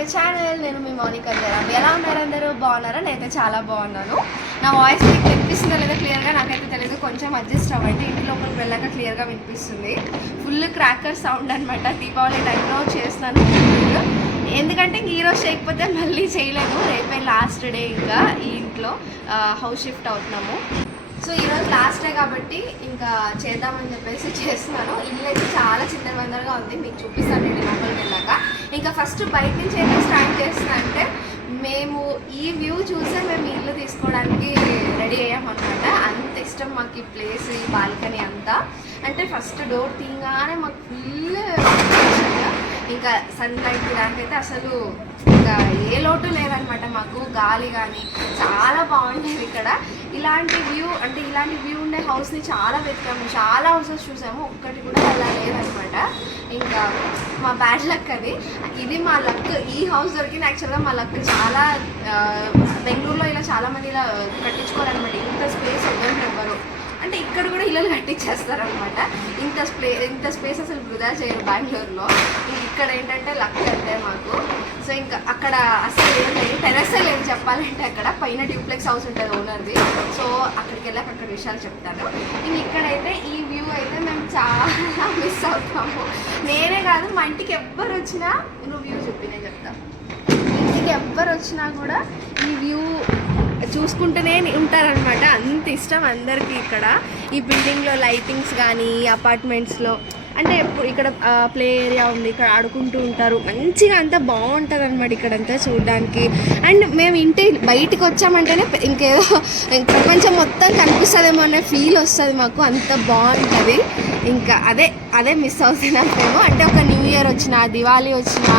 My channel. నేను మీ మౌనిక జరాం. ఎలా ఉన్నారు అందరూ? బాగున్నారా? నేనైతే చాలా బాగున్నాను. నా వాయిస్ మీకు వినిపిస్తుందా లేదా క్లియర్గా నాకైతే తెలియదు, కొంచెం అడ్జస్ట్ అవ్వండి. ఇంటి లోపలికి వెళ్ళాక క్లియర్గా వినిపిస్తుంది. ఫుల్ క్రాకర్ సౌండ్ అనమాట. దీపావళి టైంలో చేస్తున్నాను ఎందుకంటే ఈరోజు చేయకపోతే మళ్ళీ చేయలేము. రేపే లాస్ట్ డే ఇంకా ఈ ఇంట్లో హౌస్ షిఫ్ట్ అవుతున్నాము. సో ఈరోజు లాస్ట్ డే కాబట్టి ఇంకా చేద్దామని చెప్పేసి చేస్తున్నాను. ఇల్లు అయితే చాలా చిందరవందరగా ఉంది, మీకు చూపిస్తాను నేను లోపలికి వెళ్ళాక. ఇంకా ఫస్ట్ బయట నుంచి అయితే స్టార్ట్ చేస్తున్నా అంటే మేము ఈ వ్యూ చూసే మేము ఇల్లు తీసుకోవడానికి రెడీ అయ్యామన్నమాట. అంత ఇష్టం మాకు ఈ ప్లేస్, ఈ బాల్కనీ అంతా. అంటే ఫస్ట్ డోర్ తీయగానే మాకు ఫుల్ ఇంకా సన్ లైట్ దానికైతే అసలు ఇంకా ఏ లోటు లేదనమాట. మాకు గాలి కానీ చాలా బాగుండేది ఇక్కడ. ఇలాంటి వ్యూ ఉండే హౌస్ని చాలా వెతికాము, చాలా హౌసెస్ చూసాము, ఒక్కటి కూడా అలా లేదనమాట. ఇంకా మా బ్యాడ్ లక్ అది. ఇది మా లక్, ఈ హౌస్ దొరికింది. యాక్చువల్గా మా లక్ చాలా బెంగళూరులో ఇలా చాలామంది ఇలా కట్టించుకోవాలన్నమాట. ఇంత స్పేస్ ఎవ్వరు అంటే ఇక్కడ కూడా ఇల్లు కట్టించేస్తారనమాట. ఇంత స్పేస్ అసలు వృధా చేయరు బెంగళూరులో. ఇక్కడ ఏంటంటే లక్ అంటే మాకు. సో ఇంకా అక్కడ అసలు ఏంటంటే టెరెస్సే లేదు చెప్పాలంటే. అక్కడ పైన డ్యూప్లెక్స్ హౌస్ ఉంటుంది ఓనర్ది. సో అక్కడికి వెళ్ళాక అక్కడ విషయాలు చెప్తాను. ఇంక ఇక్కడైతే ఈ వ్యూ అయితే మేము చాలా మిస్ అవుతాము. నేనే కాదు, మా ఇంటికి ఎవ్వరు వచ్చినా నువ్వు వ్యూ చెప్పి నేను చెప్తాను. ఇంటికి ఎవ్వరు వచ్చినా కూడా ఈ వ్యూ చూసుకుంటూనే ఉంటారనమాట. అంత ఇష్టం అందరికీ ఇక్కడ. ఈ బిల్డింగ్లో లైటింగ్స్ కానీ అపార్ట్మెంట్స్లో అంటే ఇక్కడ ప్లే ఏరియా ఉంది, ఇక్కడ ఆడుకుంటూ ఉంటారు. మంచిగా అంతా బాగుంటుంది అనమాట ఇక్కడంతా చూడడానికి. అండ్ మేము ఇంటి బయటికి వచ్చామంటేనే ఇంకేదో ప్రపంచం మొత్తం కనిపిస్తుందేమో అనే ఫీల్ వస్తుంది మాకు. అంత బాగుంటుంది. ఇంకా అదే మిస్ అవుతున్నాం మేము. అంటే ఒక న్యూ ఇయర్ వచ్చినా, దివాళీ వచ్చినా,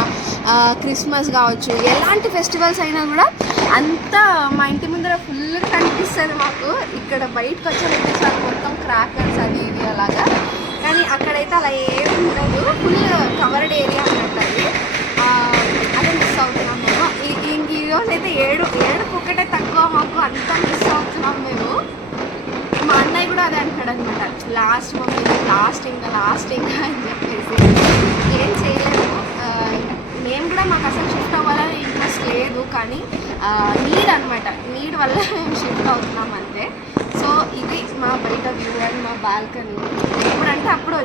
క్రిస్మస్ కావచ్చు, ఎలాంటి ఫెస్టివల్స్ అయినా కూడా అంతా మా ఇంటి ముందర ఫుల్ కనిపిస్తుంది మాకు. ఇక్కడ బయటకు వచ్చామంటే చాలా మొత్తం క్రాకర్స్ అది ఇది అలాగా. కానీ అక్కడైతే అలా ఏమి ఉండదు, ఫుల్ కవర్డ్ ఏరియా ఉంటుంది. అదే మిస్ అవుతున్నాం మేము. ఈరోజు అయితే ఏడు ఒకటే తక్కువ మాకు, అంతా మిస్ అవుతున్నాం మేము. మా అన్నయ్య కూడా అదే అంటాడు అనమాట, లాస్ట్ ఇంకా అని చెప్పేసి. ఏం చేయలేము. మేము కూడా మాకు అసలు షిఫ్ట్ అవ్వాలని ఇంట్రెస్ట్ లేదు, కానీ నీడ్ వల్ల మేము షిఫ్ట్ అవుతున్నాం అంతే. సో ఇది మా బయట వ్యూ అండ్ మా బాల్కనీ. ఎప్పుడంటే అప్పుడు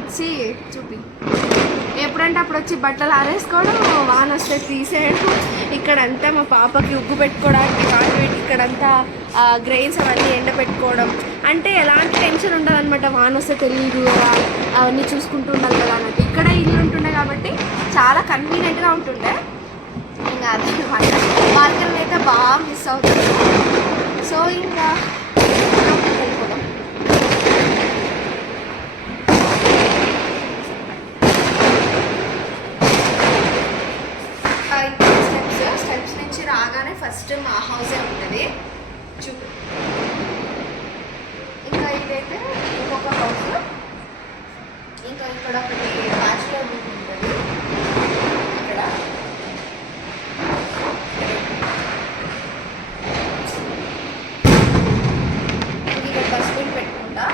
వచ్చి బట్టలు ఆరేసుకోవడం, వాన వస్తే తీసేయడం. ఇక్కడంతా మా పాపకి ఉగ్గు పెట్టుకోవడానికి ఇక్కడంతా గ్రెయిన్స్ అవన్నీ ఎండబెట్టుకోవడం. అంటే ఎలాంటి టెన్షన్ ఉండదు అనమాట. వాన వస్తే తెలియదు, అవన్నీ చూసుకుంటూ ఉండాలి కదా అన్నట్టు. ఇక్కడ ఇల్లు ఉంటుండే కాబట్టి చాలా కన్వీనియంట్గా ఉంటుండే. ఇంకా అదే అనమాట. బాల్కనీ అయితే బాగా మిస్ అవుతుంది. సో ఇంకా వెళ్ళిపోదాం. స్టెప్స్ నుంచి రాగానే ఫస్ట్ మా హౌసే ఉంటుంది. చూపు ఇంకా ఇదైతే ఇంకొక హౌస్. ఇంకా ఇక్కడ ఒకటి బ్యాచులర్ రూమ్ ఉంటుంది. ఇక్కడ డస్ట్బిన్ పెట్టుకుంటా.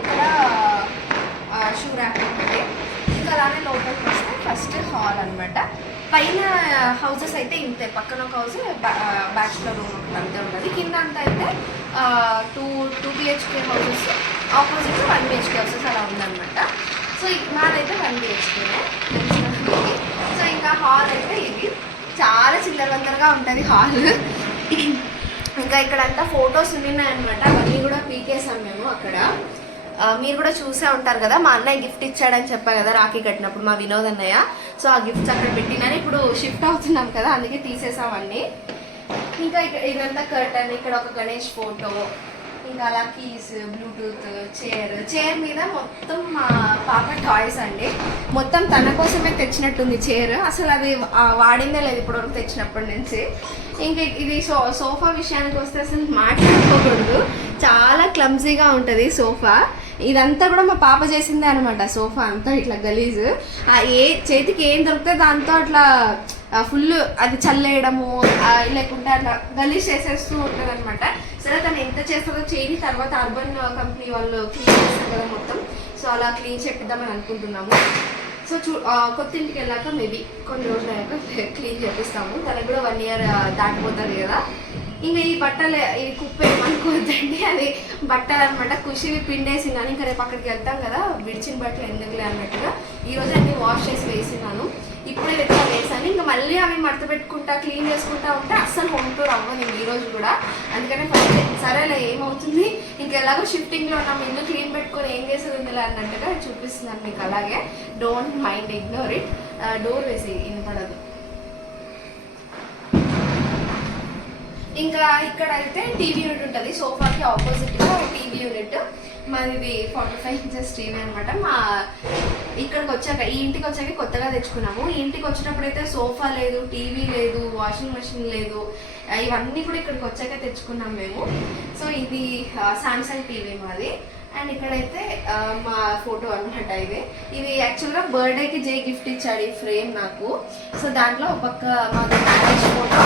ఇక్కడ షూ ర్యాక్ ఉంటుంది. ఇంకా అలానే లోపలికి వస్తే ఫస్ట్ హాల్ అనమాట. పైన హౌసెస్ అయితే ఇంతే, పక్కన ఒక హౌస్ బ్యాచులర్ రూమ్ ఒకటి అంతే ఉంటుంది. కింద అంతా అయితే two BHK houses, opposite 1 BHK houses అలా ఉందన్నమాట. సో మాదైతే 1 BHKనే. సో ఇంకా హాల్ అయితే ఇది చాలా చిల్లరవందరగా ఉంటుంది హాల్. ఇంకా ఇక్కడంతా ఫొటోస్ ఉన్నాయన్నమాట. అవన్నీ కూడా పీకేసాం మేము అక్కడ. మీరు కూడా చూసే ఉంటారు కదా, మా అన్నయ్య గిఫ్ట్ ఇచ్చాడని చెప్పా కదా రాఖీ కట్టినప్పుడు, మా వినోద్ అన్నయ్య. సో ఆ గిఫ్ట్స్ అక్కడ పెట్టినని ఇప్పుడు షిఫ్ట్ అవుతున్నాం కదా, అందుకే తీసేసాం అన్నీ. ఇంకా ఇదంతా కర్టన్, ఇక్కడ ఒక గణేష్ ఫోటో, ఇంకా అలా కీస్, బ్లూటూత్, చైర్ మీద మొత్తం మా పాప టాయ్స్ అండి. మొత్తం తన కోసమే తెచ్చినట్టుంది చైర్. అసలు అది వాడిందే లేదు ఇప్పటివరకు తెచ్చినప్పటి నుంచి. ఇంకా ఇది సోఫా విషయానికి వస్తే అసలు మాట్లాడుకోకూడదు, చాలా క్లమ్జీగా ఉంటుంది సోఫా. ఇదంతా కూడా మా పాప చేసిందే అనమాట. సోఫా అంతా ఇట్లా గలీజ్, చేతికి ఏం దొరికితే దాంతో అట్లా ఫుల్ అది చల్లేయడము, లేకుంటే అట్లా గలీజ్ చేసేస్తూ ఉంటుంది అనమాట. సరే తను ఎంత చేస్తుందో చేయని, తర్వాత అర్బన్ కంపెనీ వాళ్ళు క్లీన్ చేస్తారు కదా మొత్తం. సో అలా క్లీన్ చేపిద్దామని అనుకుంటున్నాము. సో కొత్త ఇంటికి వెళ్ళాక మేబీ కొన్ని రోజులు అయ్యాక క్లీన్ చేపిస్తాము. తనకు కూడా 1 year దాటిపోతుంది కదా. ఇంకా ఈ బట్టలు ఈ కుప్ప ఏమనుకోవద్దండి, అది బట్టలు అనమాట. ఖుషివి పిండేసి కానీ ఇంకా రేపు అక్కడికి వెళ్తాం కదా, విడిచిన బట్టలు ఎందుకులే అన్నట్టుగా ఈరోజు అన్ని వాష్ చేసి వేసినాను. ఇప్పుడే వెతక వేసాను. ఇంకా మళ్ళీ అవి మడత పెట్టుకుంటా క్లీన్ చేసుకుంటా ఉంటే అస్సలు హోమ్ టూర్ అవ్వదు ఈ రోజు కూడా. అందుకనే ఫస్ట్ సరేలే ఏమవుతుంది, ఇంకెలాగో షిఫ్టింగ్లో ఉన్నాము, ఇల్లు క్లీన్ పెట్టుకొని ఏం చేసేది ఉందిలే అన్నట్టుగా చూపిస్తున్నాను మీకు. అలాగే don't mind, ignore it. Door వేసి వినపడదు. ఇంకా ఇక్కడ అయితే టీవీ యూనిట్ ఉంటుంది, సోఫాకి ఆపోజిట్గా టీవీ యూనిట్. మాది 45 inches టీవీ అనమాట. మా ఇక్కడికి వచ్చాక ఈ ఇంటికి వచ్చాక కొత్తగా తెచ్చుకున్నాము. ఈ ఇంటికి వచ్చినప్పుడు అయితే సోఫా లేదు, టీవీ లేదు, వాషింగ్ మెషిన్ లేదు, ఇవన్నీ కూడా ఇక్కడికి వచ్చాక తెచ్చుకున్నాం మేము. సో ఇది సామ్సంగ్ టీవీ మాది. అండ్ ఇక్కడైతే మా ఫోటో అనమాట. ఇది యాక్చువల్గా బర్త్డేకి జే గిఫ్ట్ ఇచ్చాడు ఈ ఫ్రేమ్ నాకు. సో దాంట్లో ఒక పక్క మాది మ్యారేజ్ ఫోటో,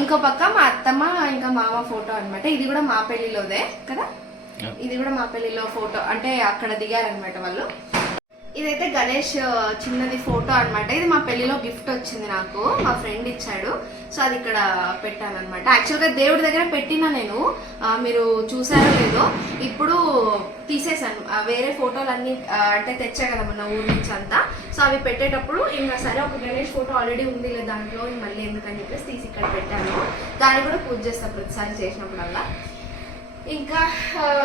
ఇంకో పక్క మా అత్తమ్మ ఇంకా మామ ఫోటో అనమాట. ఇది కూడా మా పెళ్లిలోదే కదా, ఇది కూడా మా పెళ్లిలో ఫోటో, అంటే అక్కడ దిగారనమాట వాళ్ళు. ఇదైతే గణేష్ చిన్నది ఫోటో అనమాట. ఇది మా పెళ్లిలో గిఫ్ట్ వచ్చింది నాకు, మా ఫ్రెండ్ ఇచ్చాడు. సో అది ఇక్కడ పెట్టాను అనమాట. యాక్చువల్గా దేవుడి దగ్గర పెట్టినా నేను, మీరు చూసారో లేదో, ఇప్పుడు తీసేసాను. వేరే ఫోటోలు అన్ని అంటే తెచ్చా కదా మన ఊరి నుంచి అంతా. సో అవి పెట్టేటప్పుడు ఇంకా సరే ఒక గణేష్ ఫోటో ఆల్రెడీ ఉంది లేదు దాంట్లో, మళ్ళీ ఎందుకని చెప్పేసి తీసి ఇక్కడ పెట్టాను. దాన్ని కూడా పూజ చేస్తాను ప్రతిసారి చేసినప్పుడల్లా. ఇంకా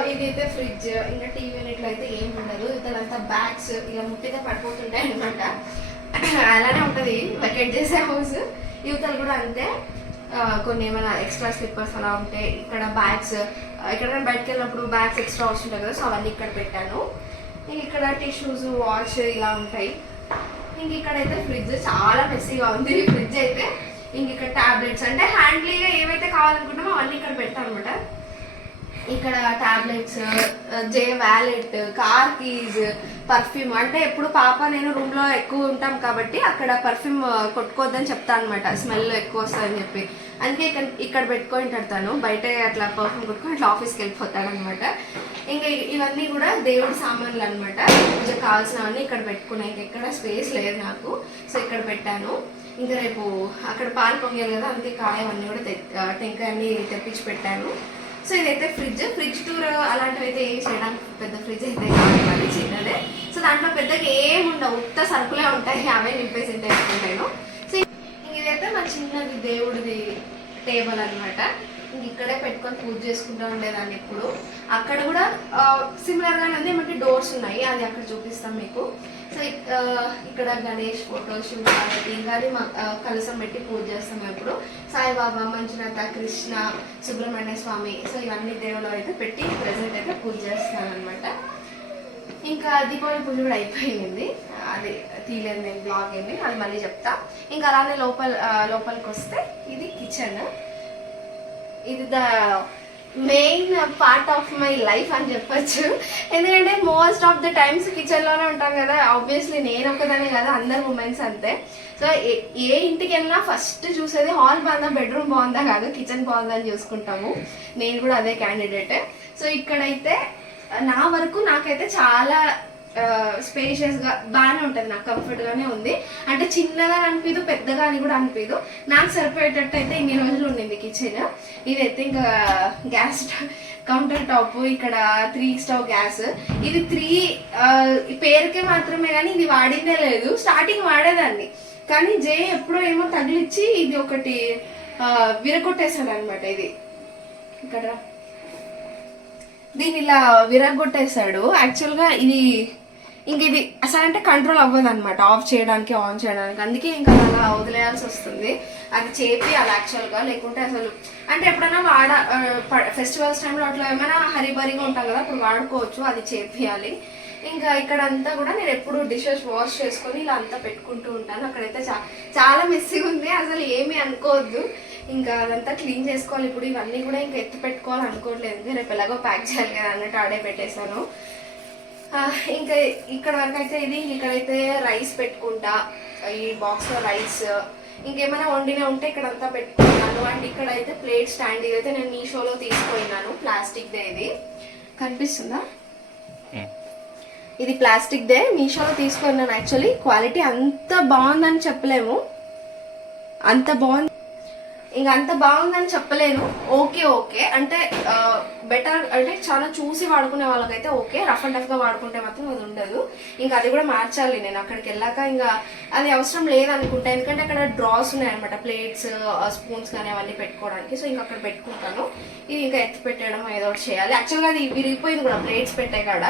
ఇదైతే ఫ్రిడ్జ్. ఇంకా టీవీ యూనిట్లో అయితే ఏం ఉండదు. ఇతనంతా బ్యాగ్స్ ఇలా ముట్టిగా పడిపోతుంటాయి అనమాట. అలానే ఉంటుంది వెకేట్ చేసే హౌస్. యువతలు కూడా అంతే, కొన్ని ఏమైనా ఎక్స్ట్రా స్లిప్పర్స్ అలా ఉంటాయి. ఇక్కడ బ్యాగ్స్, ఎక్కడైనా బయటకు వెళ్ళినప్పుడు బ్యాగ్స్ ఎక్స్ట్రా వస్తుంటాయి కదా, సో అవన్నీ ఇక్కడ పెట్టాను. ఇంక ఇక్కడ టిష్యూస్, వాచ్ ఇలా ఉంటాయి. ఇంక ఇక్కడైతే ఫ్రిడ్జ్ చాలా మెస్సీగా ఉంది ఫ్రిడ్జ్ అయితే. ఇంక ఇక్కడ టాబ్లెట్స్ అంటే హ్యాండ్లీగా ఏవైతే కావాలనుకుంటామో అవన్నీ ఇక్కడ పెట్టాను అనమాట. ఇక్కడ టాబ్లెట్స్, జే వ్యాలెట్, కార్ కీజ్, పర్ఫ్యూమ్. అంటే ఎప్పుడు పాప నేను రూమ్లో ఎక్కువ ఉంటాం కాబట్టి అక్కడ పర్ఫ్యూమ్ కొట్టుకోవద్దని చెప్తాను అనమాట, స్మెల్ ఎక్కువ వస్తుందని చెప్పి. అందుకే ఇక్కడ పెట్టుకొని ఉంటాను. బయట అట్లా పర్ఫ్యూమ్ కొట్టుకొని అట్లా ఆఫీస్కి వెళ్ళిపోతాడు అనమాట. ఇంకా ఇవన్నీ కూడా దేవుడి సామాన్లు అనమాట. కొంచెం కావాల్సినవన్నీ ఇక్కడ పెట్టుకున్నాయి. ఇంకెక్కడ స్పేస్ లేదు నాకు, సో ఇక్కడ పెట్టాను. ఇంకా రేపు అక్కడ పాలు పొంగాలి కదా, అందుకే కాయ అన్నీ కూడా టెంకాయ అన్నీ తెప్పించి పెట్టాను. సో ఇదైతే ఫ్రిడ్జ్ టూర్ అలాంటివి అయితే ఏం చేయడానికి పెద్ద ఫ్రిడ్జ్ అయితే కావాలి, చిన్నదే. సో దాంట్లో పెద్దగా ఏమి ఉండవు, ఉత్త సరుకులే ఉంటాయి, అవే నింపేసి తెచ్చుకుంటాను. సో ఇదైతే మా చిన్నది దేవుడిది టేబుల్ అనమాట. ఇంక ఇక్కడే పెట్టుకొని పూజ చేసుకుంటూ ఉండేదాన్ని ఎప్పుడు. అక్కడ కూడా సిమిలర్గానే ఉంది, ఏమంటే డోర్స్ ఉన్నాయి, అది అక్కడ చూపిస్తాం మీకు. సో ఇక్కడ గణేష్ ఫోటో, శివపార్వతి, ఇంకా కలసం పెట్టి పూజ చేస్తాం ఎప్పుడు. సాయిబాబా, మంజునాథ, కృష్ణ, సుబ్రహ్మణ్య స్వామి, సో ఇవన్నీ దేవుళ్ళు అయితే పెట్టి ప్రజెంట్ అయితే పూజ చేస్తున్నాను అనమాట. ఇంకా దీపావళి పూజ కూడా అయిపోయింది, అది తీయలేదు నేను బ్లాగ్ ఏమి, అది మళ్ళీ చెప్తా. ఇంకా అలానే లోపలికి వస్తే ఇది కిచెన్. ఇది the main part of my life అని చెప్పొచ్చు. ఎందుకంటే మోస్ట్ ఆఫ్ ద టైమ్స్ కిచెన్లోనే ఉంటాం కదా. ఆబ్వియస్లీ నేను ఒక్కదానే కదా, అందరు ఉమెన్స్ అంతే. సో ఏ ఇంటికి వెళ్ళినా ఫస్ట్ చూసేది హాల్ బాగుందా, బెడ్రూమ్ బాగుందా కాదు, కిచెన్ బాగుందా అని చూసుకుంటాము. నేను కూడా అదే క్యాండిడేట్. సో ఇక్కడైతే నా వరకు నాకైతే చాలా స్పేషియస్గా బాగానే ఉంటుంది, నాకు కంఫర్ట్గానే ఉంది. అంటే చిన్నగా అనిపించదు, పెద్దగా అని కూడా అనిపించదు. నాకు సరిపోయేటట్టు అయితే ఇన్ని రోజులు ఉండింది కిచెన్. ఇదైతే ఇంకా గ్యాస్ కౌంటర్ టాప్, ఇక్కడ 3 స్టవ్ గ్యాస్. ఇది 3 పేరుకే మాత్రమే కానీ ఇది వాడిందే లేదు. స్టార్టింగ్ వాడేదాన్ని కానీ జే ఎప్పుడో ఏమో తగిలిచ్చి ఇది ఒకటి విరగొట్టేసాడు అనమాట. ఇది ఇక్కడ దీన్ని ఇలా విరగొట్టేశాడు. యాక్చువల్గా ఇది అసలు అంటే కంట్రోల్ అవ్వదు అనమాట, ఆఫ్ చేయడానికి ఆన్ చేయడానికి. అందుకే ఇంకా అలా వదిలేయాల్సి వస్తుంది. అది చేపియాలి యాక్చువల్గా, లేకుంటే అసలు అంటే ఎప్పుడైనా ఫెస్టివల్స్ టైంలో అట్లా ఏమైనా హరిబరిగా ఉంటాం కదా, అప్పుడు వాడుకోవచ్చు, అది చేపియాలి. ఇంకా ఇక్కడంతా కూడా నేను ఎప్పుడు డిషెస్ వాష్ చేసుకొని ఇలా అంతా పెట్టుకుంటూ ఉంటాను. అక్కడైతే చాలా మెస్సీగా ఉంది, అసలు ఏమీ అనుకోవద్దు. ఇంకా అదంతా క్లీన్ చేసుకోవాలి. ఇప్పుడు ఇవన్నీ కూడా ఇంకా ఎత్తి పెట్టుకోవాలి అనుకోవట్లేదు, రేపు ఎలాగో ప్యాక్ చేయాలి కదా అన్నట్టు ఆడే పెట్టేశాను. ఇంకా ఇక్కడ వరకు అయితే ఇది. ఇక్కడైతే రైస్ పెట్టుకుంటా, ఈ బాక్స్లో రైస్, ఇంకేమైనా వండినే ఉంటే ఇక్కడంతా పెట్టుకుంటాను. అండ్ ఇక్కడైతే ప్లేట్ స్టాండ్, ఇదైతే నేను మీషోలో తీసుకున్నాను, ప్లాస్టిక్దే. ఇది కనిపిస్తుందా? ఇది ప్లాస్టిక్ దే, మీషోలో తీసుకున్నాను. యాక్చువల్లీ క్వాలిటీ అంత బాగుందని చెప్పలేము, అంత బాగుంది, ఇంక అంత బాగుందని చెప్పలేను. ఓకే అంటే బెటర్, అంటే చాలా చూసి వాడుకునే వాళ్ళకైతే ఓకే. రఫ్ అండ్ టఫ్గా వాడుకుంటే మాత్రం అది ఉండదు. ఇంకా అది కూడా మార్చాలి నేను అక్కడికి వెళ్ళాక. ఇంకా అది అవసరం లేదనుకుంటా, ఎందుకంటే అక్కడ డ్రాస్ ఉన్నాయన్నమాట, ప్లేట్స్ స్పూన్స్ కానీ అవన్నీ పెట్టుకోవడానికి. సో ఇంకా అక్కడ పెట్టుకుంటాను. ఇది ఇంకా ఎత్తి పెట్టడం ఏదో ఒకటి చేయాలి. యాక్చువల్గా అది విరిగిపోయింది కూడా ప్లేట్స్ పెట్టే కాడ,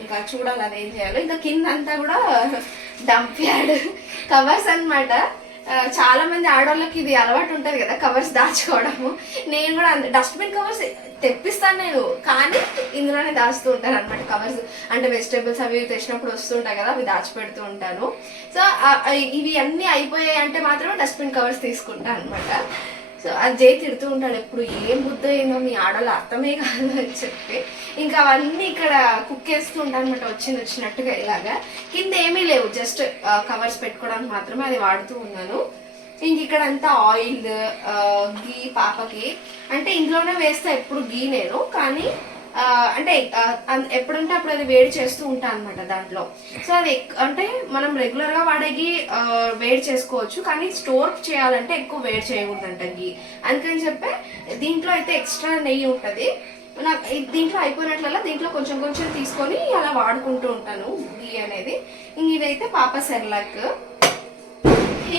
ఇంకా చూడాలి అది ఏం చేయాలో. ఇంకా కింద అంతా కూడా డంప్ యార్డ్ కవర్స్ అనమాట. చాలా మంది ఆడవాళ్ళకి ఇది అలవాటు ఉంటుంది కదా కవర్స్ దాచుకోవడము. నేను కూడా డస్ట్బిన్ కవర్స్ తెప్పిస్తాను నేను, కానీ ఇందులోనే దాచుతూ ఉంటాను అనమాట కవర్స్. అంటే వెజిటేబుల్స్ అవి తెచ్చినప్పుడు వస్తుంటాయి కదా, అవి దాచిపెడుతూ ఉంటాను. సో ఇవి అన్నీ అయిపోయాయి అంటే మాత్రం డస్ట్బిన్ కవర్స్ తీసుకుంటాను అనమాట. సో అది జై తిడుతూ ఉంటాడు ఎప్పుడు, ఏం బుద్ధ అయిందో మీ ఆడవాళ్ళు అర్థమే కాదు అని చెప్పి. ఇంకా అవన్నీ ఇక్కడ కుక్ చేస్తూ ఉంటాను అనమాట, వచ్చినట్టుగా ఇలాగా. కింద ఏమీ లేవు, జస్ట్ కవర్స్ పెట్టుకోవడానికి మాత్రమే అది వాడుతూ ఉన్నాను. ఇంక ఇక్కడ అంతా ఆయిల్, గీ పాపకి అంటే ఇంట్లోనే వేస్తా ఎప్పుడు గీ నేను, కానీ అంటే ఎప్పుడంటే అప్పుడు అది వేడి చేస్తూ ఉంటాను అనమాట దాంట్లో. సో అది అంటే మనం రెగ్యులర్గా వాడే గీ వేడి చేసుకోవచ్చు, కానీ స్టోర్ చేయాలంటే ఎక్కువ వేడి చేయకూడదంట గీ. అందుకని చెప్పి దీంట్లో అయితే ఎక్స్ట్రా నెయ్యి ఉంటుంది. నాకు దీంట్లో అయిపోయినట్లల్లా దీంట్లో కొంచెం కొంచెం తీసుకొని అలా వాడుకుంటూ ఉంటాను గీ అనేది. ఇంక ఇదైతే పాప సెర్లాక్.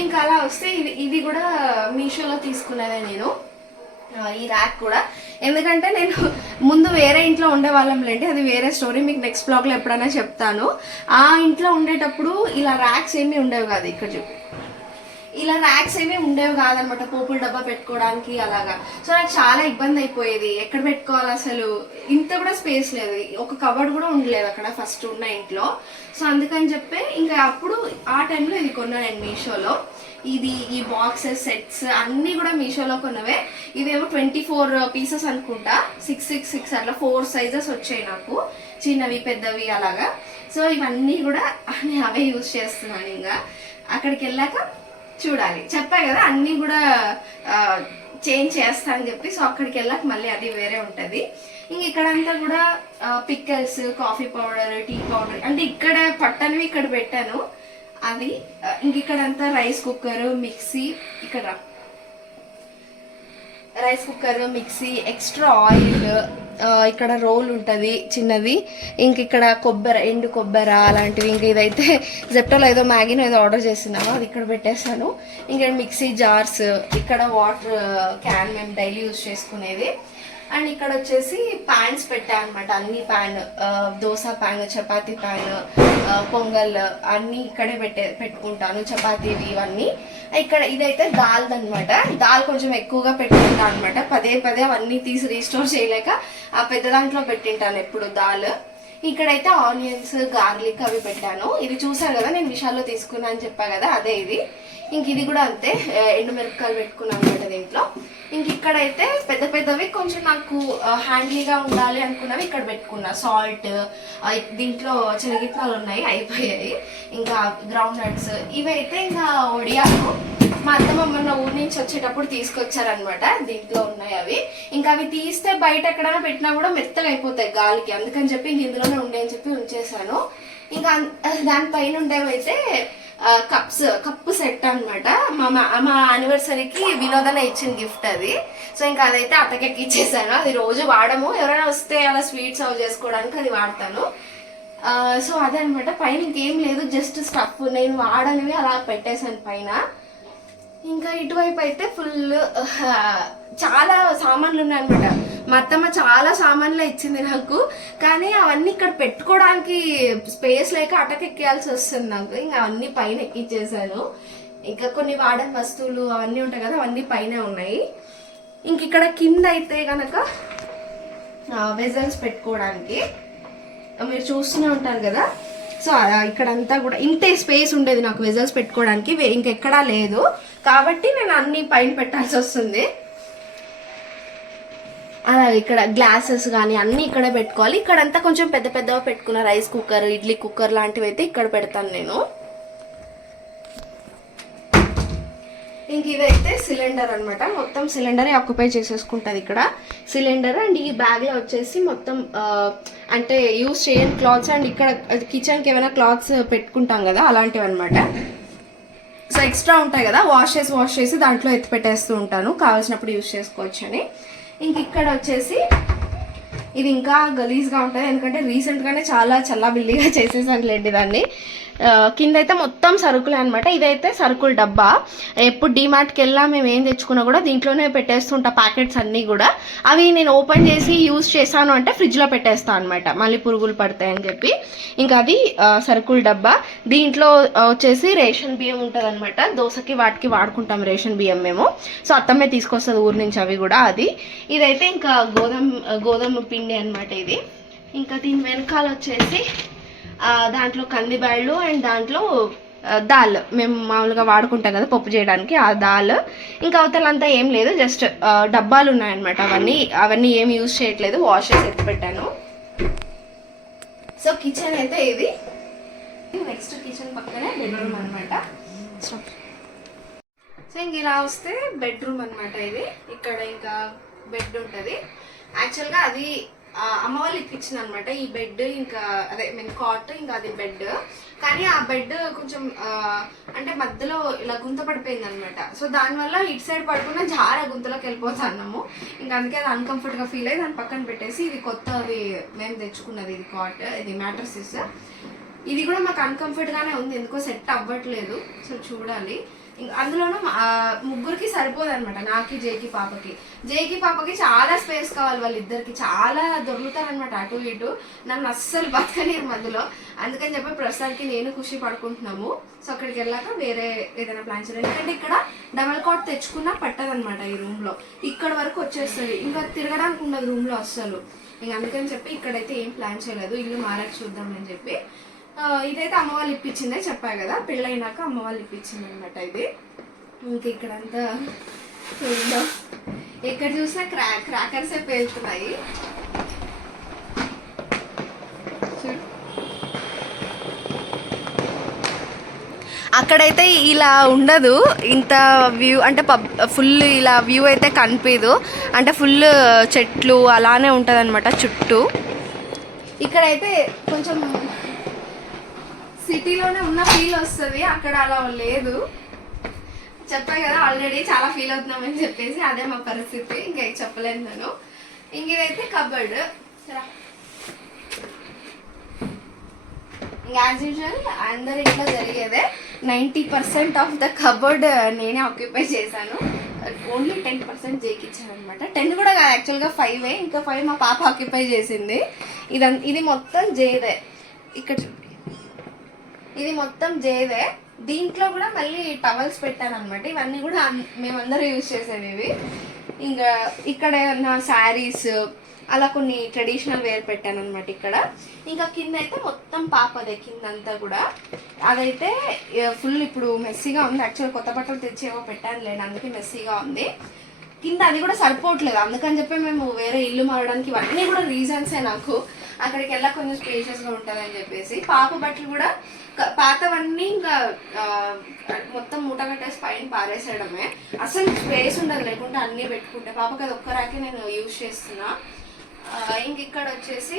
ఇంకా అలా వస్తే ఇది కూడా మీషోలో తీసుకున్నదే నేను, ఈ ర్యాక్ కూడా. ఎందుకంటే నేను ముందు వేరే ఇంట్లో ఉండేవాళ్ళం లేండి, అది వేరే స్టోరీ, మీకు నెక్స్ట్ బ్లాగ్లో ఎప్పుడైనా చెప్తాను. ఆ ఇంట్లో ఉండేటప్పుడు ఇలా ర్యాక్స్ ఏమీ ఉండేవి కాదు, ఇక్కడ చెప్పి ఇలా ర్యాక్స్ ఏమీ ఉండేవి కాదనమాట పోపుల డబ్బా పెట్టుకోవడానికి అలాగా. సో నాకు చాలా ఇబ్బంది అయిపోయేది, ఎక్కడ పెట్టుకోవాలి అసలు, ఇంత కూడా స్పేస్ లేదు, ఒక కవర్డ్ కూడా ఉండలేదు అక్కడ ఫస్ట్ ఉన్న ఇంట్లో. సో అందుకని చెప్పి ఇంకా అప్పుడు ఆ టైంలో ఇది కొన్నాను నేను మీషోలో. ఈ బాక్సెస్ సెట్స్ అన్నీ కూడా మీషోలో కొన్నవే. ఇదేమో 24 పీసెస్ అనుకుంటా, 666 అట్లా 4 సైజెస్ వచ్చాయి నాకు, చిన్నవి పెద్దవి అలాగా. సో ఇవన్నీ కూడా అవే యూజ్ చేస్తున్నాను. ఇంకా అక్కడికి వెళ్ళాక చూడాలి, చెప్పా కదా అన్నీ కూడా చేంజ్ చేస్తా అని చెప్పి. సో అక్కడికి వెళ్ళాక మళ్ళీ అది వేరే ఉంటుంది. ఇంక ఇక్కడంతా కూడా pickles, coffee powder, tea powder, అంటే ఇక్కడ పట్టనివి ఇక్కడ పెట్టాను అది. ఇంక ఇక్కడంతా రైస్ కుక్కర్, మిక్సీ, ఇక్కడ rice cooker, mixie, extra oil, ఇక్కడ రోల్ ఉంటుంది చిన్నది, ఇంక ఇక్కడ కొబ్బరి, ఎండు కొబ్బరి అలాంటివి. ఇంక ఇదైతే జెప్టోలో ఏదో మ్యాగీని ఏదో ఆర్డర్ చేస్తున్నాము, అది ఇక్కడ పెట్టేస్తాను. ఇంకా మిక్సీ జార్స్, ఇక్కడ వాటర్ క్యాన్ మేము డైలీ యూజ్ చేసుకునేది. అండ్ ఇక్కడ వచ్చేసి ప్యాన్స్ పెట్టాను అనమాట, అన్ని pan, dosa pan, chapati pan, pongal అన్నీ ఇక్కడే పెట్టుకుంటాను, చపాతీవి ఇవన్నీ. ఇక్కడ ఇదైతే దాల్ అనమాట, దాల్ కొంచెం ఎక్కువగా పెట్టుకుంటాను అనమాట, పదే అవన్నీ తీసి రీస్టోర్ చేయలేక ఆ పెద్ద దాంట్లో పెట్టింటాను ఎప్పుడు దాల్. ఇక్కడైతే ఆనియన్స్, గార్లిక్ అవి పెట్టాను. ఇది చూసారు కదా నేను విషయాల్లో తీసుకున్నా అని చెప్పా కదా, అదే ఇది. ఇంక ఇది కూడా అంతే, ఎండుమిరపకాయలు పెట్టుకున్నాను అనమాట దీంట్లో. ఇంక ఇక్కడైతే పెద్దవి కొంచెం నాకు హ్యాండీగా ఉండాలి అనుకున్నవి ఇక్కడ పెట్టుకున్నా. సాల్ట్, దీంట్లో శనగిత్తనాలు ఉన్నాయి అయిపోయాయి, ఇంకా గ్రౌండ్ నట్స్ ఇవైతే ఇంకా వడియాలు మా అత్తమ్మ మొన్న ఊరి నుంచి వచ్చేటప్పుడు తీసుకొచ్చారనమాట, దీంట్లో ఉన్నాయి అవి. ఇంకా అవి తీస్తే బయట ఎక్కడైనా పెట్టినా కూడా మెత్తగా అయిపోతాయి గాలికి, అందుకని చెప్పి ఇంక ఇందులోనే ఉండే అని చెప్పి ఉంచేసాను. ఇంకా దానిపైన ఉండేవైతే కప్పు సెట్ అనమాట, మా యానివర్సరీకి వినోదన ఇచ్చిన గిఫ్ట్ అది. సో ఇంకా అదైతే అత్తకెక్కి ఇచ్చేసాను, అది రోజు వాడము, ఎవరైనా వస్తే అలా స్వీట్ సర్వ్ చేసుకోవడానికి అది వాడతాను. సో అదే అనమాట, పైన ఇంకేం లేదు, జస్ట్ స్టఫ్ నేను వాడనివి అలా పెట్టేశాను పైన. ఇంకా ఇటువైపు అయితే ఫుల్ చాలా సామాన్లు ఉన్నాయన్నమాట. మా అత్తమ్మ చాలా సామాన్లు ఇచ్చింది నాకు, కానీ అవన్నీ ఇక్కడ పెట్టుకోవడానికి స్పేస్ లేక అటకెక్కేయాల్సి వస్తుంది నాకు. ఇంకా అవన్నీ పైన ఎక్కించేసాను. ఇంకా కొన్ని వాడని వస్తువులు అవన్నీ ఉంటాయి కదా, అవన్నీ పైన ఉన్నాయి. ఇంక ఇక్కడ కింద అయితే కనుక వెజల్స్ పెట్టుకోవడానికి మీరు చూస్తూనే ఉంటారు కదా. సో ఇక్కడంతా కూడా ఇంతే స్పేస్ ఉండేది నాకు వెజల్స్ పెట్టుకోవడానికి, ఇంకెక్కడా లేదు, కాబట్టి నేను అన్ని పైన పెట్టాల్సి వస్తుంది. అలాగే ఇక్కడ గ్లాసెస్ కానీ అన్నీ ఇక్కడే పెట్టుకోవాలి. ఇక్కడంతా కొంచెం పెద్దగా పెట్టుకున్న రైస్ కుక్కర్, ఇడ్లీ కుక్కర్ లాంటివి అయితే ఇక్కడ పెడతాను నేను. ఇంక ఇదైతే సిలిండర్ అనమాట. మొత్తం సిలిండరే ఆక్యుపై చేసేసుకుంటుంది ఇక్కడ సిలిండర్. అండ్ ఈ బ్యాగ్లో వచ్చేసి మొత్తం అంటే యూజ్ చేయని క్లాత్స్ అండ్ ఇక్కడ కిచెన్కి ఏమైనా క్లాత్స్ పెట్టుకుంటాం కదా అలాంటివి అనమాట. సో ఎక్స్ట్రా ఉంటాయి కదా, వాష్ చేసి దాంట్లో ఎత్తి పెట్టేస్తూ ఉంటాను, కావాల్సినప్పుడు యూజ్ చేసుకోవచ్చు అని. ఇంక ఇక్కడ వచ్చేసి ఇది ఇంకా గలీజ్గా ఉంటుంది, ఎందుకంటే రీసెంట్గానే చాలా చల్లాబిల్లిగా చేసేసాను లేండి దాన్ని. కింద అయితే మొత్తం సరుకులే అనమాట. ఇదైతే సరుకుల డబ్బా. ఎప్పుడు డీమార్ట్కి వెళ్ళా మేము ఏం తెచ్చుకున్నా కూడా దీంట్లోనే పెట్టేస్తుంటా ప్యాకెట్స్ అన్నీ కూడా. అవి నేను ఓపెన్ చేసి యూజ్ చేశాను అంటే ఫ్రిడ్జ్లో పెట్టేస్తాను అనమాట, మళ్ళీ పురుగులు పడతాయని చెప్పి. ఇంకా అది సరుకుల డబ్బా. దీంట్లో వచ్చేసి రేషన్ బియ్యం ఉంటుంది అనమాట. దోశకి వాటికి వాడుకుంటాం రేషన్ బియ్యం మేము. సో అత్తమ్మే తీసుకొస్తుంది ఊరి నుంచి అవి కూడా. అది ఇదైతే ఇంకా గోధుమ పిండి అనమాట ఇది. ఇంకా దీని వెనకాల వచ్చేసి దాంట్లో కందిబ్యాళ్ళు అండ్ దాంట్లో దాల్ మేము మామూలుగా వాడుకుంటాం కదా పప్పు చేయడానికి, ఆ దాల్. ఇంకా అవతలంతా ఏం లేదు, జస్ట్ డబ్బాలు ఉన్నాయన్నమాట. అవన్నీ ఏం యూజ్ చేయట్లేదు, వాష్ చేసి ఎత్తి పెట్టాను. సో కిచెన్ అయితే ఇది. నెక్స్ట్ కిచెన్ పక్కనే బెడ్రూమ్ అనమాట. సో ఇంక ఇలా వస్తే బెడ్రూమ్ అనమాట ఇది. ఇక్కడ ఇంకా బెడ్ ఉంటుంది. యాక్చువల్గా అది అమ్మ వాళ్ళు ఇప్పించింది అనమాట ఈ బెడ్. ఇంకా అదే మీన్ కాట్, ఇంకా అది బెడ్. కానీ ఆ బెడ్ కొంచెం అంటే మధ్యలో ఇలా గుంత పడిపోయింది అనమాట. సో దానివల్ల ఇటు సైడ్ పడుకున్న జార గుంతలోకి వెళ్ళిపోతున్నాము. ఇంకా అందుకే అది అన్కంఫర్ట్గా ఫీల్ అయ్యి దాని పక్కన పెట్టేసి ఇది కొత్తది మేము తెచ్చుకున్నది. ఇది కాట్, ఇది మ్యాట్రసెస్. ఇది కూడా మాకు అన్కంఫర్ట్గానే ఉంది, ఎందుకో సెట్ అవ్వట్లేదు. సో చూడాలి. అందులోనూ ముగ్గురికి సరిపోదు అనమాట, నాకు జేకి పాపకి చాలా స్పేస్ కావాలి. వాళ్ళిద్దరికి చాలా దొరుకుతారనమాట అటు ఇటు. నన్ను అస్సలు బతకలేరు మధ్యలో. అందుకని చెప్పి ప్రస్తుతానికి నేను ఖుషి పడుకుంటున్నాము. సో అక్కడికి వెళ్ళాక వేరే ఏదైనా ప్లాన్ చేయాలి. ఎందుకంటే ఇక్కడ డబల్ కాట్ తెచ్చుకున్నా పట్టదనమాట ఈ రూమ్లో. ఇక్కడ వరకు వచ్చేస్తుంది, ఇంకా తిరగడానికి ఉండదు రూమ్లో అస్సలు. ఇంక అందుకని చెప్పి ఇక్కడైతే ఏం ప్లాన్ చేయలేదు, ఇల్లు మారాక చూద్దామని చెప్పి. ఇదైతే అమ్మ వాళ్ళు ఇప్పించిందే చెప్పా కదా, పెళ్ళైనాక అమ్మ వాళ్ళు ఇప్పించింది అనమాట ఇది. ఇంక ఇక్కడంతా చూద్దాం, ఎక్కడ చూసినా క్రాకర్సే పేలుతున్నాయి. అక్కడైతే ఇలా ఉండదు, ఇంత వ్యూ అంటే ఫుల్ ఇలా వ్యూ అయితే కనిపించదు. అంటే ఫుల్ చెట్లు అలానే ఉంటుంది అనమాట చుట్టూ. ఇక్కడైతే కొంచెం సిటీలోనే ఉన్న ఫీల్ వస్తుంది, అక్కడ అలా లేదు. చెప్పా కదా ఆల్రెడీ చాలా ఫీల్ అవుతున్నామని చెప్పేసి, అదే మా పరిస్థితి, ఇంకా చెప్పలేను నేను. ఇంక ఇదైతే కబర్డ్. యాజ్ యూజువల్ అందరి ఇంట్లో జరిగేదే. 90% ఆఫ్ ద కబర్డ్ నేనే ఆక్యుపై చేశాను. ఓన్లీ 10% జేకి ఇచ్చాను అనమాట. 10 కూడా కాదు, యాక్చువల్గా 5, ఇంకా 5 మా పాప ఆక్యుపై చేసింది. ఇది మొత్తం జేదే. ఇక్కడ ఇది మొత్తం జేదే. దీంట్లో కూడా మళ్ళీ టవల్స్ పెట్టాను అనమాట. ఇవన్నీ కూడా మేమందరూ యూజ్ చేసేవి ఇవి. ఇంకా ఇక్కడ నా శారీస్ అలా కొన్ని ట్రెడిషనల్ వేర్ పెట్టాను అనమాట ఇక్కడ. ఇంకా కింద అయితే మొత్తం పాపదే కిందంతా కూడా. అదైతే ఫుల్ ఇప్పుడు మెస్సీగా ఉంది. యాక్చువల్ కొత్త బట్టలు తెచ్చేవో పెట్టాను లేని, అందుకే మెస్సీగా ఉంది కింద. అది కూడా సరిపోవట్లేదు, అందుకని చెప్పి మేము వేరే ఇల్లు మారడానికి ఇవన్నీ కూడా రీజన్సే నాకు. అక్కడికి వెళ్ళా కొంచెం స్పేషియస్గా ఉంటుంది అని చెప్పేసి. పాప బట్టలు కూడా పాతవన్నీ ఇంకా మొత్తం మూట కట్టేసి పైన పారేసేయడమే. అసలు స్పేస్ ఉండదు లేకుంటే అన్నీ పెట్టుకుంటే. పాపకి అది ఒక్క రాకే నేను యూజ్ చేస్తున్నా. ఇంక ఇక్కడ వచ్చేసి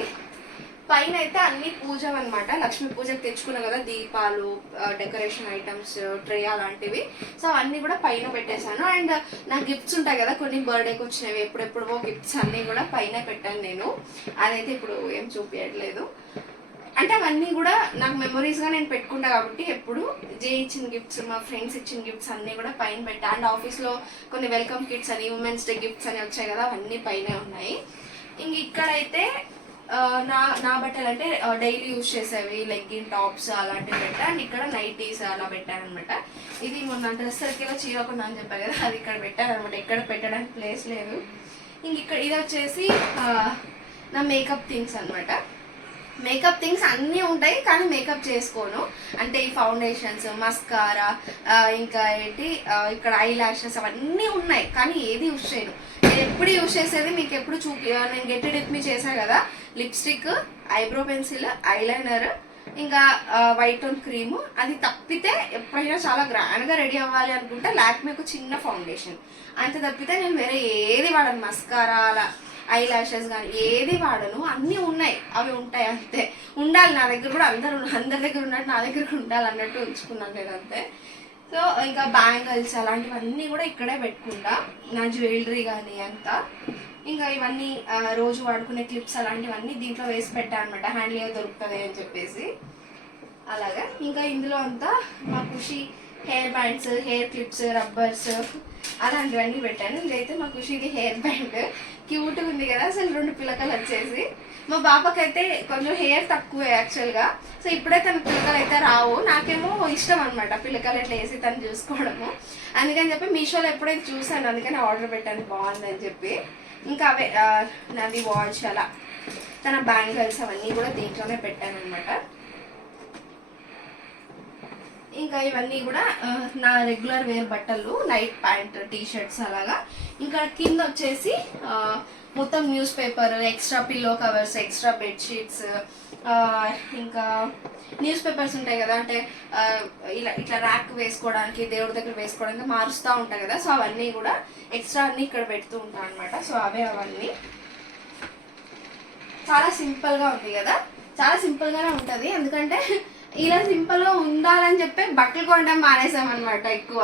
పైన అయితే అన్ని పూజ అనమాట. లక్ష్మీ పూజకి తెచ్చుకున్నా కదా దీపాలు, డెకరేషన్ ఐటమ్స్, ట్రే అలాంటివి. సో అవన్నీ కూడా పైన పెట్టేశాను. అండ్ నా గిఫ్ట్స్ ఉంటాయి కదా కొన్ని బర్త్డేకి వచ్చినవి, ఎప్పుడెప్పుడో గిఫ్ట్స్ అన్నీ కూడా పైన పెట్టాను నేను. అదైతే ఇప్పుడు ఏం చూపించట్లేదు. అంటే అవన్నీ కూడా నాకు మెమరీస్గా నేను పెట్టుకుంటా కాబట్టి ఎప్పుడు జే ఇచ్చిన గిఫ్ట్స్, మా ఫ్రెండ్స్ ఇచ్చిన గిఫ్ట్స్ అన్నీ కూడా పైన పెట్టా. అండ్ ఆఫీస్లో కొన్ని వెల్కమ్ కిట్స్ అని, ఉమెన్స్ డే గిఫ్ట్స్ అని వచ్చాయి కదా, అవన్నీ పైనే ఉన్నాయి. ఇంక ఇక్కడైతే నా బట్టలు అంటే డైలీ యూజ్ చేసేవి లెగ్గిన్ టాప్స్ అలాంటివి పెట్టా. అండ్ ఇక్కడ నైటీస్ అలా పెట్టాను అనమాట. ఇది మొన్న డ్రెస్ సర్కిల్లో చీర కొన్నా అని చెప్పా కదా, అది ఇక్కడ పెట్టాను అనమాట. ఇక్కడ పెట్టడానికి ప్లేస్ లేదు. ఇంక ఇక్కడ ఇది వచ్చేసి నా మేకప్ థింగ్స్ అనమాట. మేకప్ థింగ్స్ అన్నీ ఉంటాయి కానీ మేకప్ చేసుకోను. అంటే ఈ ఫౌండేషన్స్, మస్కారా, ఇంకా ఏంటి ఇక్కడ ఐ ల్యాషెస్ అవన్నీ ఉన్నాయి కానీ ఏది యూజ్ చేయను. నేను ఎప్పుడు యూజ్ చేసేది మీకు ఎప్పుడు నేను గెట్ ఇట్ విత్ మీ చేశాను కదా, లిప్స్టిక్, ఐబ్రో పెన్సిల్, ఐలైనర్, ఇంకా వైట్ టోన్ క్రీము. అది తప్పితే ఎప్పుడైనా చాలా గ్రాండ్గా రెడీ అవ్వాలి అనుకుంటే లాక్మీ ఒక చిన్న ఫౌండేషన్. అంత తప్పితే నేను వేరే ఏది వాడను. మస్కారా అలా ఐ లాషెస్ కానీ ఏది వాడను. అన్నీ ఉన్నాయి, అవి ఉంటాయి అంతే. ఉండాలి నా దగ్గర కూడా, అందరి దగ్గర ఉన్నట్టు నా దగ్గర ఉండాలి అన్నట్టు ఉంచుకున్నాను నేను అంతే. సో ఇంకా బ్యాంగిల్స్ అలాంటివన్నీ కూడా ఇక్కడే పెట్టుకుంటా, నా జ్యువెలరీ కానీ అంతా. ఇంకా ఇవన్నీ రోజు వాడుకునే క్లిప్స్ అలాంటివన్నీ దీంట్లో వేసి పెట్టాను అనమాట, హ్యాండ్లీగా దొరుకుతుంది అని చెప్పేసి. అలాగా ఇంకా ఇందులో అంతా మా Khushi hair bands, hair clips, rubbers అలాంటివన్నీ పెట్టాను. ఇదైతే మా ఖుషిది హెయిర్ బ్యాండ్, క్యూట్గా ఉంది కదా అసలు. 2 పిలకలు వచ్చేసి. మా బాపకైతే కొంచెం హెయిర్ తక్కువ యాక్చువల్గా. సో ఇప్పుడే తన పిలకలు అయితే రావు. నాకేమో ఇష్టం అనమాట పిలకలు ఎట్లా వేసి తను చూసుకోవడము. అందుకని చెప్పి మీషోలో ఎప్పుడైతే చూసాను, అందుకని ఆర్డర్ పెట్టాను, బాగుందని చెప్పి. ఇంకా అవే నాది వాచ్ అలా తన బ్యాంగిల్స్ అవన్నీ కూడా దీంట్లోనే పెట్టాను అనమాట. ఇంకా ఇవన్నీ కూడా నా రెగ్యులర్ వేర్ బట్టలు, నైట్ ప్యాంట్, టీషర్ట్స్ అలాగా. ఇంకా కింద వచ్చేసి మొత్తం news paper, extra pillow covers, extra bedsheets, ఇంకా న్యూస్ పేపర్స్ ఉంటాయి కదా, అంటే ఇట్లా ర్యాక్ వేసుకోవడానికి, దేవుడి దగ్గర వేసుకోవడానికి మారుస్తూ ఉంటాయి కదా. సో అవన్నీ కూడా ఎక్స్ట్రా అన్నీ ఇక్కడ పెడుతూ ఉంటాను అనమాట. సో అవన్నీ చాలా సింపుల్గా ఉంది కదా, చాలా సింపుల్గానే ఉంటుంది. ఎందుకంటే ఇలా సింపుల్గా ఉండాలని చెప్పి బట్టలు కొనడం మానేసామన్నమాట ఎక్కువ.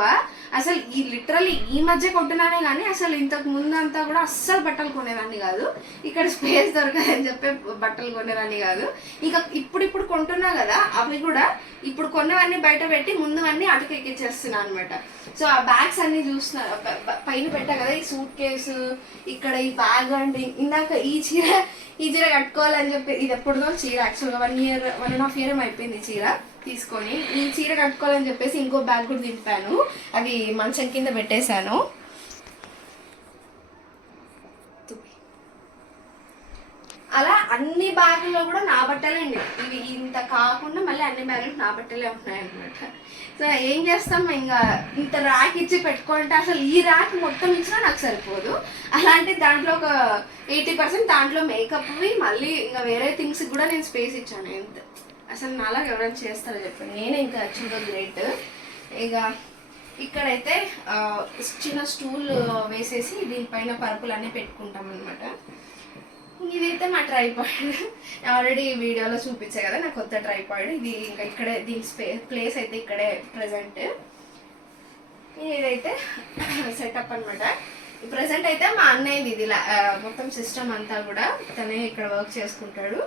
అసలు లిటరల్లీ ఈ మధ్య కొంటున్నానే కానీ అసలు ఇంతకు ముందు అంతా కూడా అస్సలు బట్టలు కొనేదాన్ని కాదు. ఇక్కడ స్పేస్ దొరకదని చెప్పి బట్టలు కొనేదాన్ని కాదు. ఇంకా ఇప్పుడు కొంటున్నా కదా, అవి కూడా ఇప్పుడు కొన్నవన్నీ బయట పెట్టి ముందువన్నీ అటుకు ఎక్కించేస్తున్నాను అనమాట. సో ఆ బ్యాగ్స్ అన్ని చూస్తున్నా, పైన పెట్టా కదా, ఈ సూట్ కేసు, ఇక్కడ ఈ బ్యాగ్ అండి. ఇందాక ఈ చీర కట్టుకోవాలని చెప్పి, ఇది ఎప్పుడుదో చీర యాక్చువల్గా 1.5 year అయిపోయింది చీర తీసుకొని. ఈ చీర కట్టుకోవాలని చెప్పేసి ఇంకో బ్యాగ్ కూడా దింపాను, అవి మంచం కింద పెట్టేశాను. అలా అన్ని బ్యాగుల్లో కూడా నా బట్టలే అండి. ఇవి ఇంత కాకుండా మళ్ళీ అన్ని బ్యాగులు నా బట్టలే ఉన్నాయన్నమాట. సో ఏం చేస్తాం, ఇంకా ఇంత ర్యాక్ ఇచ్చి పెట్టుకుంటే అసలు ఈ ర్యాక్ మొత్తం ఇచ్చినా నాకు సరిపోదు. అలాంటి దాంట్లో ఒక 80% దాంట్లో మేకప్వి, మళ్ళీ ఇంకా వేరే థింగ్స్ కూడా నేను స్పేస్ ఇచ్చాను. ఎంత అసలు నాలా ఎవరైనా చేస్తారో చెప్పండి, నేనే ఇంకా యాక్చువల్గా గ్రేట్. ఇక ఇక్కడైతే చిన్న స్టూల్ వేసేసి దీనిపైన పరుపులు అన్నీ పెట్టుకుంటాం అనమాట. ఇదైతే మా ట్రైపాడ్, ఆల్రెడీ వీడియోలో చూపించే కదా నా కొత్త ట్రైపాడ్. ఇది ఇంకా ఇక్కడే దీని ప్లేస్ అయితే ఇక్కడే ప్రజెంట్. ఇదైతే సెటప్ అనమాట. ప్రజెంట్ అయితే మా అన్నయ్యది ఇది మొత్తం సిస్టమ్ అంతా కూడా తనే ఇక్కడ వర్క్ చేసుకుంటాడు.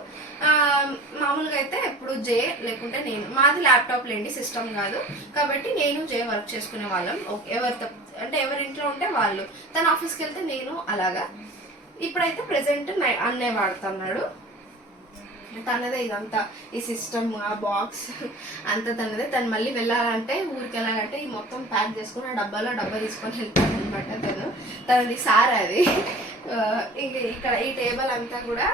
మామూలుగా అయితే ఎప్పుడు జే లేకుంటే నేను, మాది ల్యాప్టాప్ లేండి, సిస్టమ్ కాదు కాబట్టి నేను జే వర్క్ చేసుకునే వాళ్ళం. అంటే ఎవరి ఇంట్లో ఉంటే వాళ్ళు, తన ఆఫీస్కి వెళ్తే నేను అలాగా. ఇప్పుడైతే ప్రెసెంట్ అన్నయ్య వాడుతున్నాడు, తనదే ఇదంతా, ఈ సిస్టమ్, ఆ బాక్స్ అంతా తనదే. తను మళ్ళీ వెళ్ళాలంటే ఊరికి వెళ్ళాలంటే ఈ మొత్తం ప్యాక్ చేసుకుని ఆ డబ్బా తీసుకొని వెళ్తాను అనమాట. తనది సార్ అది. ఇంక ఇక్కడ ఈ టేబుల్ అంతా కూడా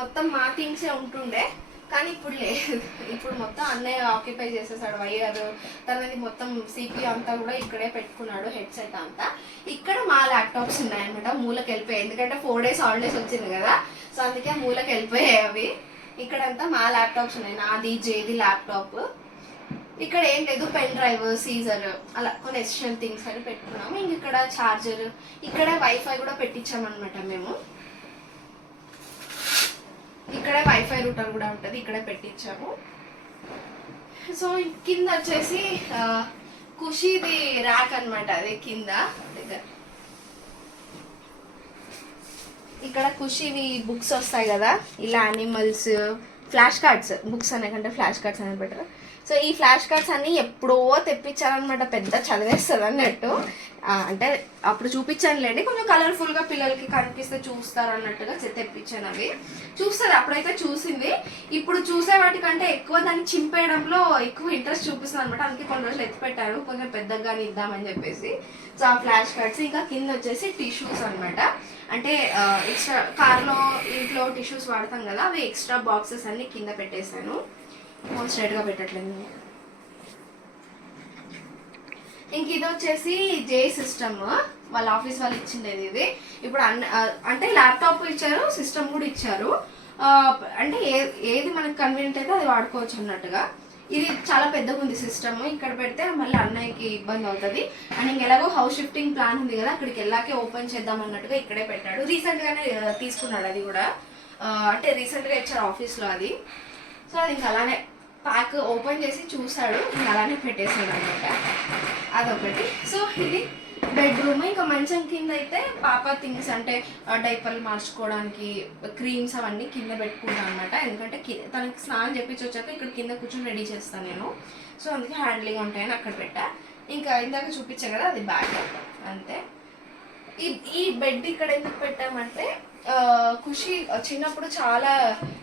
మొత్తం మా థింగ్సే ఉంటుండే, కానీ ఇప్పుడు లేదు. ఇప్పుడు మొత్తం అన్నయ్య ఆక్యుపై చేసేసాడు వైర్, తనది మొత్తం సిపియూ అంతా కూడా ఇక్కడే పెట్టుకున్నాడు, హెడ్సెట్ అంతా. ఇక్కడ మా ల్యాప్టాప్స్ ఉన్నాయన్నమాట, మూలకి వెళ్ళిపోయాయి. ఎందుకంటే 4 days హాలిడేస్ వచ్చింది కదా, సో అందుకే మూలకి వెళ్ళిపోయాయి అవి. ఇక్కడంతా మా ల్యాప్టాప్స్ ఉన్నాయి, నాది జేది ల్యాప్టాప్. ఇక్కడ ఏం లేదు, పెన్ డ్రైవ్, సీజర్ అలా కొన్ని ఎసెన్షియల్ థింగ్స్ అని పెట్టుకున్నాము. ఇంక ఇక్కడ ఛార్జర్, ఇక్కడ వైఫై కూడా పెట్టించామన్నమాట మేము. ఇక్కడే వైఫై రూటర్ కూడా ఉంటుంది, ఇక్కడే పెట్టించాము. సో కింద వచ్చేసి ఖుషీది ర్యాక్ అనమాట, అది కింద దగ్గర. ఇక్కడ ఖుషీవి బుక్స్ వస్తాయి కదా, ఇలా యానిమల్స్, ఫ్లాష్ కార్డ్స్, బుక్స్ అనే కంటే ఫ్లాష్ కార్డ్స్ అనేది బెటర్. సో ఈ ఫ్లాష్ కార్డ్స్ అన్నీ ఎప్పుడో తెప్పించారనమాట, పెద్ద చదివేస్తుంది అన్నట్టు. అంటే అప్పుడు చూపించానులేండి, కొంచెం కలర్ఫుల్గా పిల్లలకి కనిపిస్తే చూస్తారు అన్నట్టుగా తెప్పించాను. అవి చూస్తుంది, అప్పుడైతే చూసింది. ఇప్పుడు చూసే వాటికంటే ఎక్కువ దాన్ని చింపేయడంలో ఎక్కువ ఇంట్రెస్ట్ చూపిస్తుంది అనమాట. అందుకే కొన్ని రోజులు ఎత్తిపెట్టాను, కొంచెం పెద్దగానే ఇద్దామని చెప్పేసి. సో ఆ ఫ్లాష్ కార్డ్స్. ఇంకా కింద వచ్చేసి టిష్యూస్ అనమాట, అంటే ఎక్స్ట్రా కార్లో ఇంట్లో టిష్యూస్ వాడతాం కదా, అవి ఎక్స్ట్రా బాక్సెస్ అన్ని కింద పెట్టేశాను. స్ట్రైట్గా పెట్టట్లేదు. ఇంక ఇది వచ్చేసి జే సిస్టమ్, వాళ్ళ ఆఫీస్ వాళ్ళు ఇచ్చిండేది ఇది. ఇప్పుడు అంటే ల్యాప్టాప్ ఇచ్చారు, సిస్టమ్ కూడా ఇచ్చారు. అంటే ఏది మనకు కన్వీనియంట్ అయితే అది వాడుకోవచ్చు అన్నట్టుగా. ఇది చాలా పెద్దగా ఉంది సిస్టమ్, ఇక్కడ పెడితే మళ్ళీ అన్నయ్యకి ఇబ్బంది అవుతుంది. అండ్ ఇంకెలాగో హౌస్ షిఫ్టింగ్ ప్లాన్ ఉంది కదా, అక్కడికి వెళ్ళాకే ఓపెన్ చేద్దాం అన్నట్టుగా ఇక్కడే పెట్టాడు. రీసెంట్గానే తీసుకున్నాడు అది కూడా, అంటే రీసెంట్గా ఇచ్చారు ఆఫీస్లో అది. సో అది ఇంకా అలానే ప్యాక్ ఓపెన్ చేసి చూసాడు, ఇంకా అలానే పెట్టేసాడు అనమాట. అదొకటి. సో ఇది బెడ్రూమ్. ఇంకా మంచం కింద అయితే పాప థింగ్స్ అంటే డైపర్లు మార్చుకోవడానికి క్రీమ్స్ అవన్నీ కింద పెట్టుకుంటాను అనమాట. ఎందుకంటే తనకి స్నానం చెప్పించి వచ్చాక ఇక్కడ కింద కూర్చొని రెడీ చేస్తాను నేను. సో అందుకే హ్యాండ్లింగ్ ఉంటాయని అక్కడ పెట్టా. ఇంకా ఇందాక చూపించాను కదా, అది బ్యాగ్ అంతే. ఈ బెడ్ ఇక్కడ ఎందుకు పెట్టామంటే ఖుషి చిన్నప్పుడు చాలా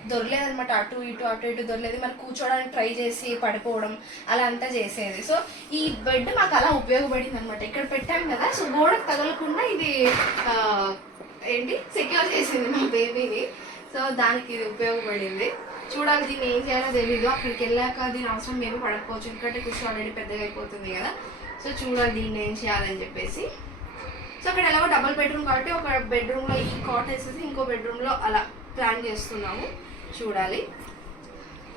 దొరలేదనమాట, అటు ఇటు దొరలేదు. మరి కూర్చోడానికి ట్రై చేసి పడిపోవడం అలా అంతా చేసేది. సో ఈ బెడ్ మాకు అలా ఉపయోగపడింది అనమాట. ఇక్కడ పెట్టాం కదా, సో గోడకు తగలకుండా ఇది సెక్యూర్ చేసింది మా బేబీని. సో దానికి ఇది ఉపయోగపడింది. చూడాలి దీన్ని ఏం చేయాలో తెలీదు. అక్కడికి వెళ్ళాక దీని అవసరం మేము పడకపోవచ్చు, ఎందుకంటే ఖుషి ఆల్రెడీ పెద్దగా అయిపోతుంది కదా. సో చూడాలి దీన్ని ఏం చేయాలని చెప్పేసి. సో అక్కడ ఎలాగో డబుల్ బెడ్రూమ్ కాబట్టి ఒక బెడ్రూమ్లో ఈ కాట్ వేసేసి ఇంకో బెడ్రూమ్లో అలా ప్లాన్ చేస్తున్నాము. చూడాలి.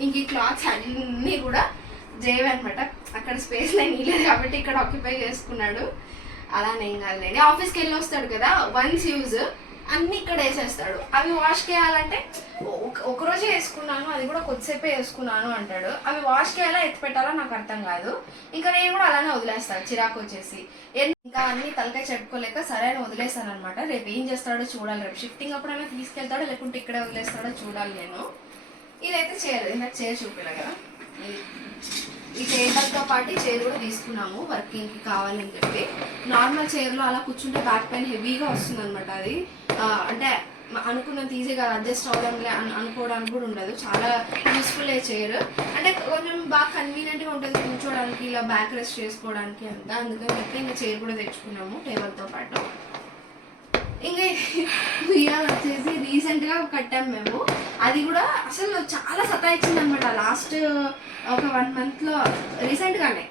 ఇంక ఈ క్లాత్స్ అన్నీ కూడా జేవే అనమాట. అక్కడ స్పేస్ లైన్ లేదు కాబట్టి ఇక్కడ ఆక్యుపై చేసుకున్నాడు. అలానే ఏం కాదులేండి. ఆఫీస్కి వెళ్ళి వస్తాడు కదా, వన్స్ యూజ్ అన్నీ ఇక్కడ వేసేస్తాడు. అవి వాష్ చేయాలంటే ఒకరోజే వేసుకున్నాను, అది కూడా కొద్దిసేపే వేసుకున్నాను అంటాడు. అవి వాష్కి ఎలా ఎత్తి పెట్టాలో నాకు అర్థం కాదు. ఇంకా నేను కూడా అలానే వదిలేస్తాను, చిరాకు వచ్చేసి. ఇంకా అన్ని తలకాయ చెప్పుకోలేక సరే అని వదిలేస్తాను అనమాట. రేపు ఏం చేస్తాడో చూడాలి. రేపు షిఫ్టింగ్ అప్పుడైనా తీసుకెళ్తాడో లేకుంటే ఇక్కడే వదిలేస్తాడో చూడాలి నేను. ఇదైతే చైర్, నాకు చైర్ చూపించాలి కదా. ఈ టేబుల్తో పాటు చైర్ కూడా తీసుకున్నాము వర్కింగ్కి కావాలని చెప్పి. నార్మల్ చైర్లో అలా కూర్చుంటే బ్యాక్ పెయిన్ హెవీగా వస్తుంది అనమాట. అది అంటే అనుకున్నంత ఈజీగా అడ్జస్ట్ అవ్వడంలే అనుకోవడానికి కూడా ఉండదు. చాలా యూస్ఫుల్ చైర్, అంటే కొంచెం బాగా కన్వీనియంట్గా ఉంటుంది కూర్చోడానికి, ఇలా బ్యాక్ రెస్ట్ చేసుకోవడానికి అంతా. అందుకని చెప్పి ఇంకా చైర్ కూడా తెచ్చుకున్నాము టేబుల్తో పాటు. ఇంకా ఉయ్యాల వచ్చేసి రీసెంట్గా కట్టాము మేము. అది కూడా అసలు చాలా సతాయించింది అనమాట. లాస్ట్ ఒక 1 monthలో రీసెంట్గానే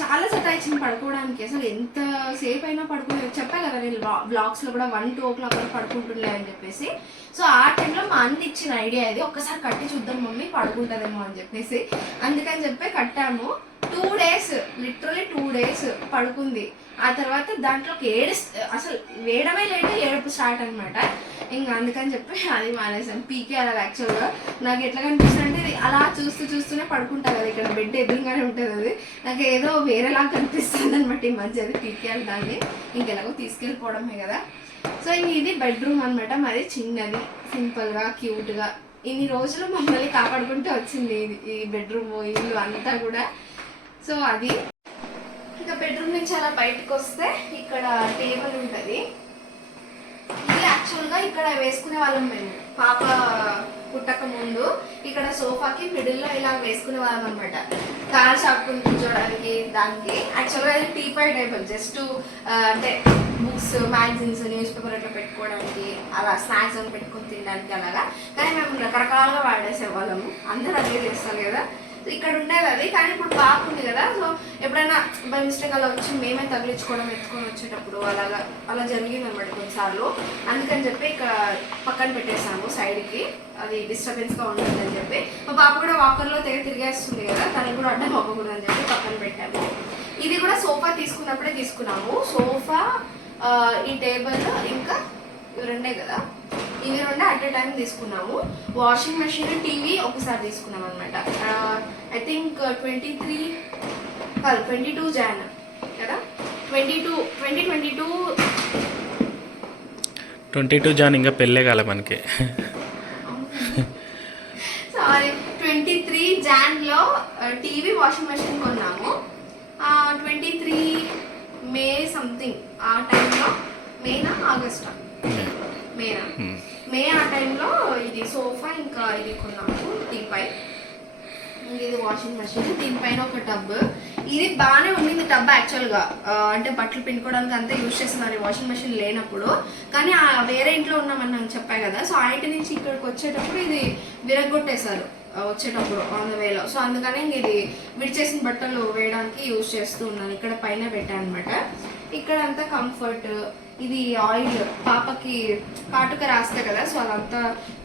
చాలా సతాయించింది పడుకోవడానికి. అసలు ఎంత సేపు అయినా పడుకునే చెప్పా కదా నేను బ్లాగ్స్లో కూడా 1-2 o'clock వరకు పడుకుంటుండే అని చెప్పేసి. సో ఆ టైంలో మా అన్న ఇచ్చిన ఐడియా ఇది, ఒక్కసారి కట్టి చూద్దాం మమ్మీ పడుకుంటుందేమో అని చెప్పేసి. అందుకని చెప్పి కట్టాము. 2 days, లిటరలీ 2 days పడుకుంది. ఆ తర్వాత దాంట్లోకి అసలు వేయడమే లేట్, ఏడుపు స్టార్ట్ అనమాట. ఇంకా అందుకని చెప్పి అది మానేసాను. పీకే అలా యాక్చువల్గా నాకు ఎట్లా కనిపిస్తుంది అంటే అలా చూస్తూనే పడుకుంటా కదా, ఇక్కడ బెడ్ ఎదురుగానే ఉంటుంది. అది నాకు ఏదో వేరేలా కనిపిస్తుంది అనమాట ఈ మధ్య. అది పీకేయాలి దాన్ని, ఇంకెలాగో తీసుకెళ్ళిపోవడమే కదా. సో ఇంక ఇది బెడ్రూమ్ అనమాట. మరి చిన్నది, సింపుల్గా, క్యూట్గా ఇన్ని రోజులు మమ్మల్ని కాపాడుకుంటూ వచ్చింది ఈ బెడ్రూమ్, ఇల్లు అంతా కూడా. సో అది ఇంకా బెడ్రూమ్ నుంచి అలా బయటకు వస్తే ఇక్కడ టేబుల్ ఉంటుంది. ఇది యాక్చువల్గా ఇక్కడ వేసుకునే వాళ్ళం మేము పాప పుట్టక ముందు. ఇక్కడ సోఫాకి మిడిల్లో ఇలా వేసుకునే వాళ్ళం అనమాట, కార్ షాప్కుని కూర్చోడానికి. దానికి యాక్చువల్గా అది టీపై టేబుల్, జస్ట్ అంటే బుక్స్, మ్యాగజైన్స్, న్యూస్ పేపర్ అట్లా పెట్టుకోవడానికి, అలా స్నాక్స్ అని పెట్టుకొని తినడానికి అలాగా. కానీ మేము రకరకాలుగా వాడేసే వాళ్ళము, అందరూ అదే చేస్తారు కదా. ఇక్కడ ఉండేది అది. కానీ ఇప్పుడు బాగుంది కదా, సో ఎప్పుడైనా బై మిస్టేక్ అలా వచ్చి మేమే తగిలించుకోవడం, ఎత్తుకొని వచ్చేటప్పుడు అలా జరిగింది అనమాట కొన్నిసార్లు. అందుకని చెప్పి ఇక్కడ పక్కన పెట్టేసాము సైడ్కి, అది డిస్టర్బెన్స్గా ఉంటుందని చెప్పి. మా పాప కూడా వాకర్లో తిరిగేస్తుంది కదా, తనకు కూడా అడ్డం అవ్వకూడదు అని చెప్పి పక్కన పెట్టాము. ఇది కూడా సోఫా తీసుకున్నప్పుడే తీసుకున్నాము. సోఫా, ఈ టేబుల్, ఇంకా ఇవి 2 కదా, ఇవి 2 అట్ ఎ టైం తీసుకున్నాము. వాషింగ్ మెషిన్, టీవీ ఒకసారి తీసుకున్నాం అనమాట. ఐ థింక్ 22 Jan కదా, 22 Jan ఇంకా పెళ్ళే కాలే మనకి. సారీ, 23 Janలో టీవీ, వాషింగ్ మెషిన్ కొన్నాము. 23 May సంథింగ్ ఆ టైంలో, మేనా ఆగస్టా, మే ఆ టైంలో ఇది సోఫా, ఇంకా ఇది కొన్నాము టీపై. ఇది వాషింగ్ మెషిన్, దీనిపైన ఒక టబ్. ఇది బాగానే ఉండింది టబ్ యాక్చువల్గా, అంటే బట్టలు పిండుకోవడానికి అంతా యూజ్ చేస్తున్నారు వాషింగ్ మెషిన్ లేనప్పుడు. కానీ వేరే ఇంట్లో ఉన్నామని నాకు చెప్పాయి కదా, సో ఆ ఇంటి నుంచి ఇక్కడికి వచ్చేటప్పుడు ఇది విరగొట్టేశారు వచ్చేటప్పుడు ఆన్ ద వేలో. సో అందుకని ఇది విడిచేసిన బట్టలు వేయడానికి యూజ్ చేస్తూ ఉన్నాను. ఇక్కడ పైన పెట్టాను అనమాట. ఇక్కడ అంతా కంఫర్ట్. ఇది ఆయిల్ పాపకి కాటుక రాస్తా కదా, సో అదంతా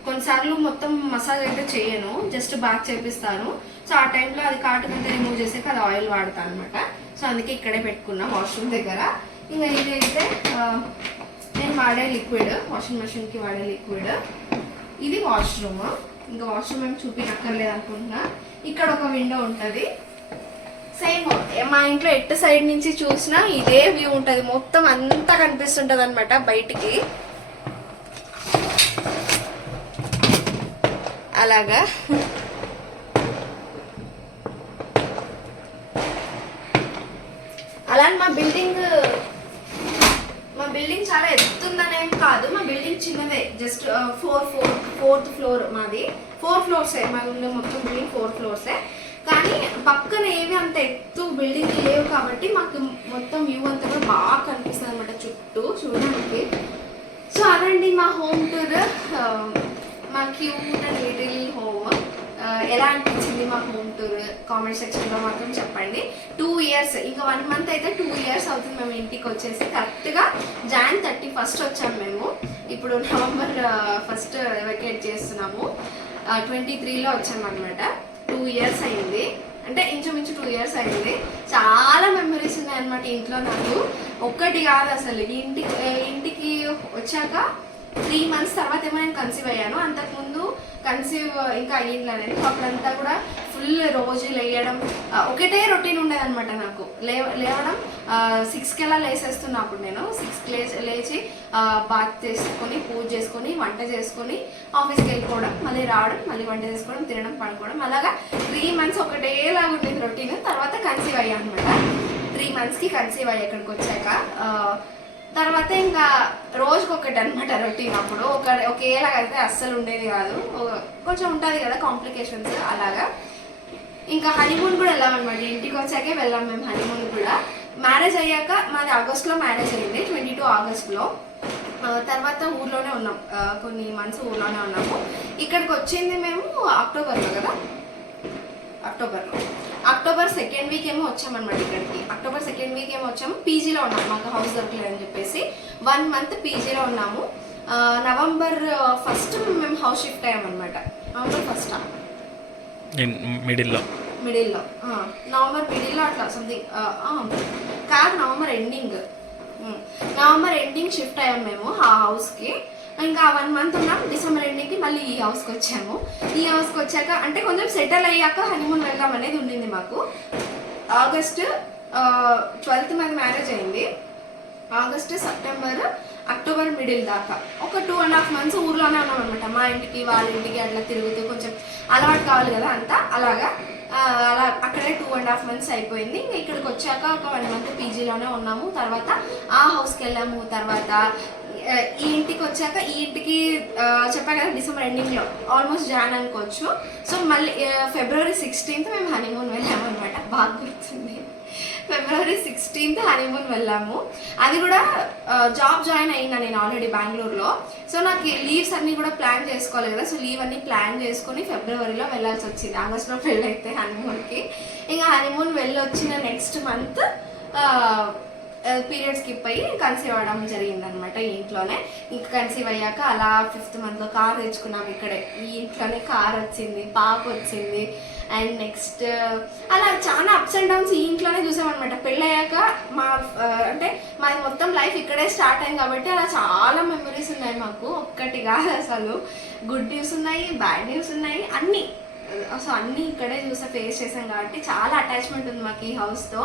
కొన్నిసార్లు మొత్తం మసాజ్ అయితే చేయను, జస్ట్ బాత్ చేపిస్తాను. సో ఆ టైంలో అది కాటుక అంతా రిమూవ్ చేసాక అది ఆయిల్ వాడతాను అనమాట. సో అందుకే ఇక్కడే పెట్టుకున్నా వాష్రూమ్ దగ్గర. ఇంకా ఇదైతే నేను వాడే లిక్విడ్, వాషింగ్ మెషిన్కి వాడే లిక్విడ్. ఇది వాష్రూమ్. ఇంకా వాష్రూమ్ ఏమి చూపించక్కర్లేదు అనుకుంటున్నా. ఇక్కడ ఒక విండో ఉంటుంది, సేమ్ మా ఇంట్లో ఎటు సైడ్ నుంచి చూసినా ఇదే వ్యూ ఉంటుంది, మొత్తం అంతా కనిపిస్తుంటుంది అనమాట బయటికి. అలాగా అలా మా బిల్డింగ్ చాలా ఎత్తుందనేం కాదు, మా బిల్డింగ్ చిన్నదే, జస్ట్ ఫోర్త్ ఫ్లోర్ మాది. 4 ఫ్లోర్సే మా ఇల్లు, మొత్తం బిల్డింగ్ 4 ఫ్లోర్సే. కానీ పక్కన ఏమి అంత ఎత్తు బిల్డింగ్ లేవు కాబట్టి మాకు మొత్తం వ్యూ అంతా కూడా బాగా కనిపిస్తుంది అనమాట చుట్టూ చూడడానికి. సో అదండి మా హోమ్ టూర్, మా క్యూట్ అండ్ లిటిల్ హోమ్. ఎలా అనిపించింది మా హోమ్ టూర్ కామెంట్ సెక్షన్లో మాత్రం చెప్పండి. 2 ఇయర్స్, ఇంకా 1 మంత్ అయితే 2 ఇయర్స్ అవుతుంది మేము ఇంటికి వచ్చేసి. కరెక్ట్గా Jan 31 వచ్చాము మేము. ఇప్పుడు November 1 వెకేట్ చేస్తున్నాము. 23లో వచ్చామన్నమాట. 2 ఇయర్స్ అయింది, అంటే ఇంచుమించు 2 ఇయర్స్ అయింది. చాలా మెమరీస్ ఉన్నాయన్నమాట ఇంట్లో నాకు. ఒక్కటి కాదు అసలు. ఇంటికి వచ్చాక 3 మంత్స్ తర్వాత ఏమో నేను కన్సీవ్ అయ్యాను. అంతకుముందు కన్సీవ్ ఇంకా అయ్యిందనేది. అప్పుడంతా కూడా ఫుల్ రోజు లేయడం ఒకటే రొటీన్ ఉండేదన్నమాట నాకు. లేవడం 6కి అలా లేసేస్తున్నా. అప్పుడు నేను 6కి లేచి బాత్ చేసుకొని, పూజ చేసుకొని, వంట చేసుకొని ఆఫీస్కి వెళ్ళిపోవడం, మళ్ళీ రావడం, మళ్ళీ వంట చేసుకోవడం, తినడం, పడుకోవడం. అలాగా 3 మంత్స్ ఒకటేలాగా ఉండేది రొటీన్. తర్వాత కన్సీవ్ అయ్యా అనమాట. 3 మంత్స్కి కన్సీవ్ అయ్యా ఇక్కడికి వచ్చాక. తర్వాత ఇంకా రోజుకొకటి అనమాట రొటీన్. అప్పుడు ఒకేలాగా అయితే అస్సలు ఉండేది కాదు, కొంచెం ఉంటుంది కదా కాంప్లికేషన్స్. అలాగా ఇంకా హనీమూన్ కూడా వెళ్ళామన్నమాట. ఇంటికి వచ్చాకే వెళ్ళాం మేము హనీమూన్ కూడా. మ్యారేజ్ అయ్యాక, మాది ఆగస్ట్లో మ్యారేజ్ అయింది, 22 ఆగస్ట్లో. తర్వాత ఊర్లోనే ఉన్నాం, కొన్ని మంత్స్ ఊర్లోనే ఉన్నాము. ఇక్కడికి వచ్చింది మేము అక్టోబర్లో కదా, అక్టోబర్ 2nd వీక్ ఏమో వచ్చామన్నమాట ఇక్కడికి. అక్టోబర్ 2nd వీక్ ఏమో వచ్చాము. పీజీలో ఉన్నాము, మాకు హౌస్ దొరకలేదు అని చెప్పేసి 1 మంత్ పీజీలో ఉన్నాము. నవంబర్ 1 మేము హౌస్ షిఫ్ట్ అయ్యామన్నమాట. నవంబర్ 1 మిడిల్లో నవంబర్ మిడిల్లో అట్లా సంథింగ్ కాదు, నవంబర్ ఎండింగ్ షిఫ్ట్ అయ్యాము మేము ఆ హౌస్కి. ఇంకా 1 మంత్ ఉన్నాం. డిసెంబర్ ఎండింగ్కి మళ్ళీ ఈ హౌస్కి వచ్చాము. ఈ హౌస్కి వచ్చాక అంటే కొంచెం సెటిల్ అయ్యాక హనీమూన్ వెళ్దాం అనేది ఉండింది మాకు. ఆగస్ట్ 12th మాది మ్యారేజ్ అయింది. ఆగస్ట్, సెప్టెంబర్, అక్టోబర్ మిడిల్ దాకా ఒక 2.5 months ఊర్లోనే ఉన్నాం అనమాట. మా ఇంటికి వాళ్ళ ఇంటికి అట్లా తిరుగుతూ కొంచెం అలవాటు కావాలి కదా అంతా. అలా అక్కడే 2.5 months అయిపోయింది. ఇంకా ఇక్కడికి వచ్చాక ఒక 1 month పీజీలోనే ఉన్నాము. తర్వాత ఆ హౌస్కి వెళ్ళాము. తర్వాత ఈ ఇంటికి వచ్చాక, ఈ ఇంటికి చెప్పా కదా డిసెంబర్ ఎండింగ్లో, ఆల్మోస్ట్ జాన్ అనుకోవచ్చు. సో మళ్ళీ February 16th మేము హనీమూన్ వెళ్ళాము అనమాట. బాగా గుర్తుంది, February 16th హనీమూన్ వెళ్ళాము. అది కూడా జాబ్ జాయిన్ అయినా నేను ఆల్రెడీ బెంగళూరులో. సో నాకు లీవ్స్ అన్నీ కూడా ప్లాన్ చేసుకోవాలి కదా. సో లీవ్ అన్నీ ప్లాన్ చేసుకొని ఫిబ్రవరిలో వెళ్ళాల్సి వచ్చింది. ఆగస్ట్లో పెళ్ళైతే హనీమూన్కి. ఇంకా హనీమూన్ వెళ్ళొచ్చిన నెక్స్ట్ మంత్ పీరియడ్ స్కిప్ అయ్యి కన్సీవ్ అవ్వడం జరిగిందనమాట ఈ ఇంట్లోనే. ఇంకా కన్సీవ్ అయ్యాక అలా 5th monthలో కార్ తెచ్చుకున్నాం ఇక్కడే. ఈ ఇంట్లోనే కార్ వచ్చింది, పాప వచ్చింది. అండ్ నెక్స్ట్ అలా చాలా అప్స్ అండ్ డౌన్స్ ఈ ఇంట్లోనే చూసామన్నమాట. పెళ్ళయ్యాక అంటే మాది మొత్తం లైఫ్ ఇక్కడే స్టార్ట్ అయింది కాబట్టి అలా చాలా మెమరీస్ ఉన్నాయి మాకు. ఒక్కటి కాదు అసలు, గుడ్ న్యూస్ ఉన్నాయి, బ్యాడ్ న్యూస్ ఉన్నాయి, అన్నీ. సో అన్నీ ఇక్కడే ఫేస్ చేసాం కాబట్టి చాలా అటాచ్మెంట్ ఉంది మాకు ఈ హౌస్తో.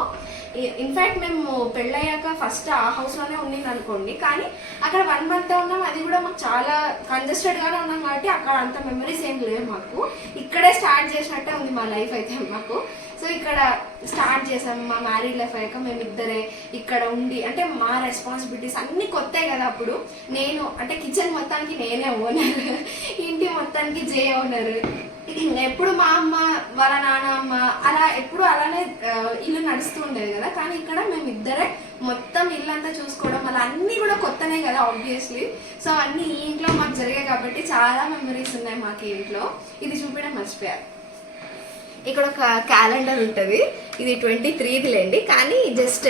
ఇన్ఫ్యాక్ట్ మేము పెళ్ళయ్యాక ఫస్ట్ ఆ హౌస్లోనే ఉండింది అనుకోండి, కానీ అక్కడ 1 month ఉన్నాం. అది కూడా మాకు చాలా కంజెస్టెడ్గానే ఉన్నాం కాబట్టి అక్కడ అంత మెమరీస్ ఏం లేవు మాకు. ఇక్కడే స్టార్ట్ చేసినట్టే ఉంది మా లైఫ్ అయితే మాకు. సో ఇక్కడ స్టార్ట్ చేసాము. మా మ్యారీడ్ లైఫ్ అయ్యాక మేమిద్దరే ఇక్కడ ఉండి, అంటే మా రెస్పాన్సిబిలిటీస్ అన్నీ కొత్తాయి కదా. అప్పుడు నేను అంటే కిచెన్ మొత్తానికి నేనే ఓనర్, ఇంటి మొత్తానికి జే ఓనర్. ఎప్పుడు మా అమ్మ వాళ్ళ నాన్నమ్మ అలా ఎప్పుడు అలానే ఇల్లు నడుస్తూ ఉండేది కదా. కానీ ఇక్కడ మేమిద్దరే మొత్తం ఇల్లంతా చూసుకోవడం, అలా అన్నీ కూడా కొత్తనే కదా ఆబ్వియస్లీ. సో అన్నీ ఈ ఇంట్లో మాకు జరిగాయి కాబట్టి చాలా మెమరీస్ ఉన్నాయి మాకు ఈ ఇంట్లో. ఇది చూపించడం మర్చిపోయారు. ఇక్కడ ఒక క్యాలెండర్ ఉంటుంది, ఇది 23th లేండి, కానీ జస్ట్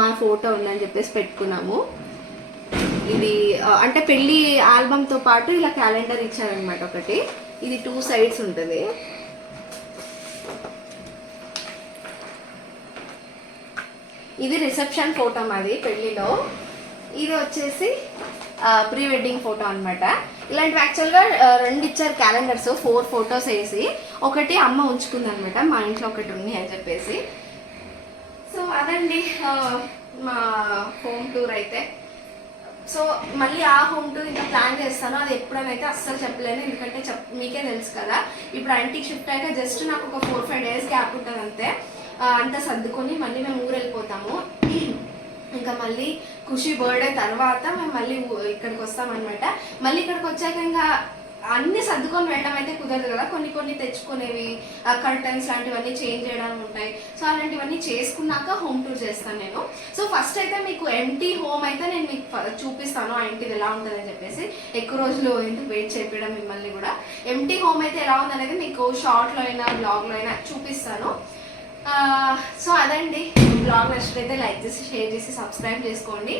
మా ఫోటో ఉందని చెప్పేసి పెట్టుకున్నాము. ఇది అంటే పెళ్లి ఆల్బమ్తో పాటు ఇలా క్యాలెండర్ ఇచ్చారనమాట ఒకటి. ఇది 2 sides ఉంటుంది. ఇది రిసెప్షన్ ఫోటో మాది పెళ్లిలో. ఇది వచ్చేసి ప్రీ వెడ్డింగ్ ఫోటో అనమాట. ఇలాంటివి యాక్చువల్గా 2 ఇచ్చారు క్యాలెండర్స్, 4 photos వేసి. ఒకటి అమ్మ ఉంచుకుంది అనమాట, మా ఇంట్లో ఒకటి ఉంది అని చెప్పేసి. సో అదండి మా హోమ్ టూర్ అయితే. సో మళ్ళీ ఆ హోమ్ టూర్ ఇంకా ప్లాన్ చేస్తాను, అది ఎప్పుడైతే అస్సలు చెప్పలేను, ఎందుకంటే మీకే తెలుసు కదా. ఇప్పుడు ఇంటికి షిఫ్ట్ అయ్యాక జస్ట్ నాకు ఒక 4-5 days గ్యాప్ ఉంటుంది అంతే. అంతా సర్దుకొని మళ్ళీ మేము ఊరు వెళ్ళిపోతాము. ఇంకా మళ్ళీ ఖుషి బర్త్డే తర్వాత మేము మళ్ళీ ఇక్కడికి వస్తామన్నమాట. మళ్ళీ ఇక్కడికి వచ్చాక ఇంకా అన్ని సర్దుకొని వెళ్ళడం అయితే కుదరదు కదా, కొన్ని తెచ్చుకునేవి, కర్టన్స్ లాంటివన్నీ చేంజ్ చేయడం ఉంటాయి. సో అలాంటివన్నీ చేసుకున్నాక హోమ్ టూర్ చేస్తాను నేను. సో ఫస్ట్ అయితే మీకు ఎంటీ హోమ్ అయితే నేను మీకు చూపిస్తాను, ఆ ఇంటిది ఎలా ఉంటుందని చెప్పేసి. ఎక్కువ రోజులు ఎందుకు వెయిట్ చేయడం మిమ్మల్ని కూడా. ఎంటీ హోమ్ అయితే ఎలా ఉందనేది మీకు షార్ట్లో అయినా బ్లాగ్లో అయినా చూపిస్తాను. సో అదండి, బ్లాగ్ నచ్చినట్లయితే లైక్ చేసి, షేర్ చేసి, సబ్స్క్రైబ్ చేసుకోండి.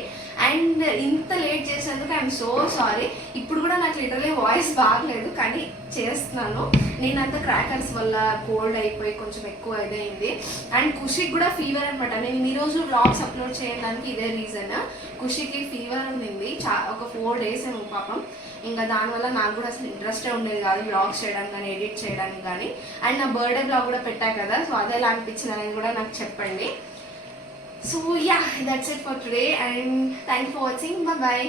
అండ్ ఇంత లేట్ చేసినందుకు ఐఎమ్ సో సారీ. ఇప్పుడు కూడా నాకు లిటరలీ వాయిస్ బాగలేదు, కానీ చేస్తున్నాను. నేనంతా క్రాకర్స్ వల్ల కోల్డ్ అయిపోయి కొంచెం ఎక్కువ ఇదైంది. అండ్ ఖుషికి కూడా ఫీవర్ అనమాట. నేను ఈరోజు బ్లాగ్స్ అప్లోడ్ చేయడానికి ఇదే రీజన్. ఖుషికి ఫీవర్ ఉండింది ఒక 4 days ఏమో పాపం. ఇంకా దానివల్ల నాకు కూడా అసలు ఇంట్రెస్టే ఉండేది కాదు బ్లాగ్స్ చేయడానికి కానీ, ఎడిట్ చేయడానికి కానీ. అండ్ నా బర్త్డే బ్లాగ్ కూడా పెట్టా కదా, సో అదే ఎలా అనిపించింది అనేది కూడా నాకు చెప్పండి. So yeah, that's it for today and thank you for watching. Bye.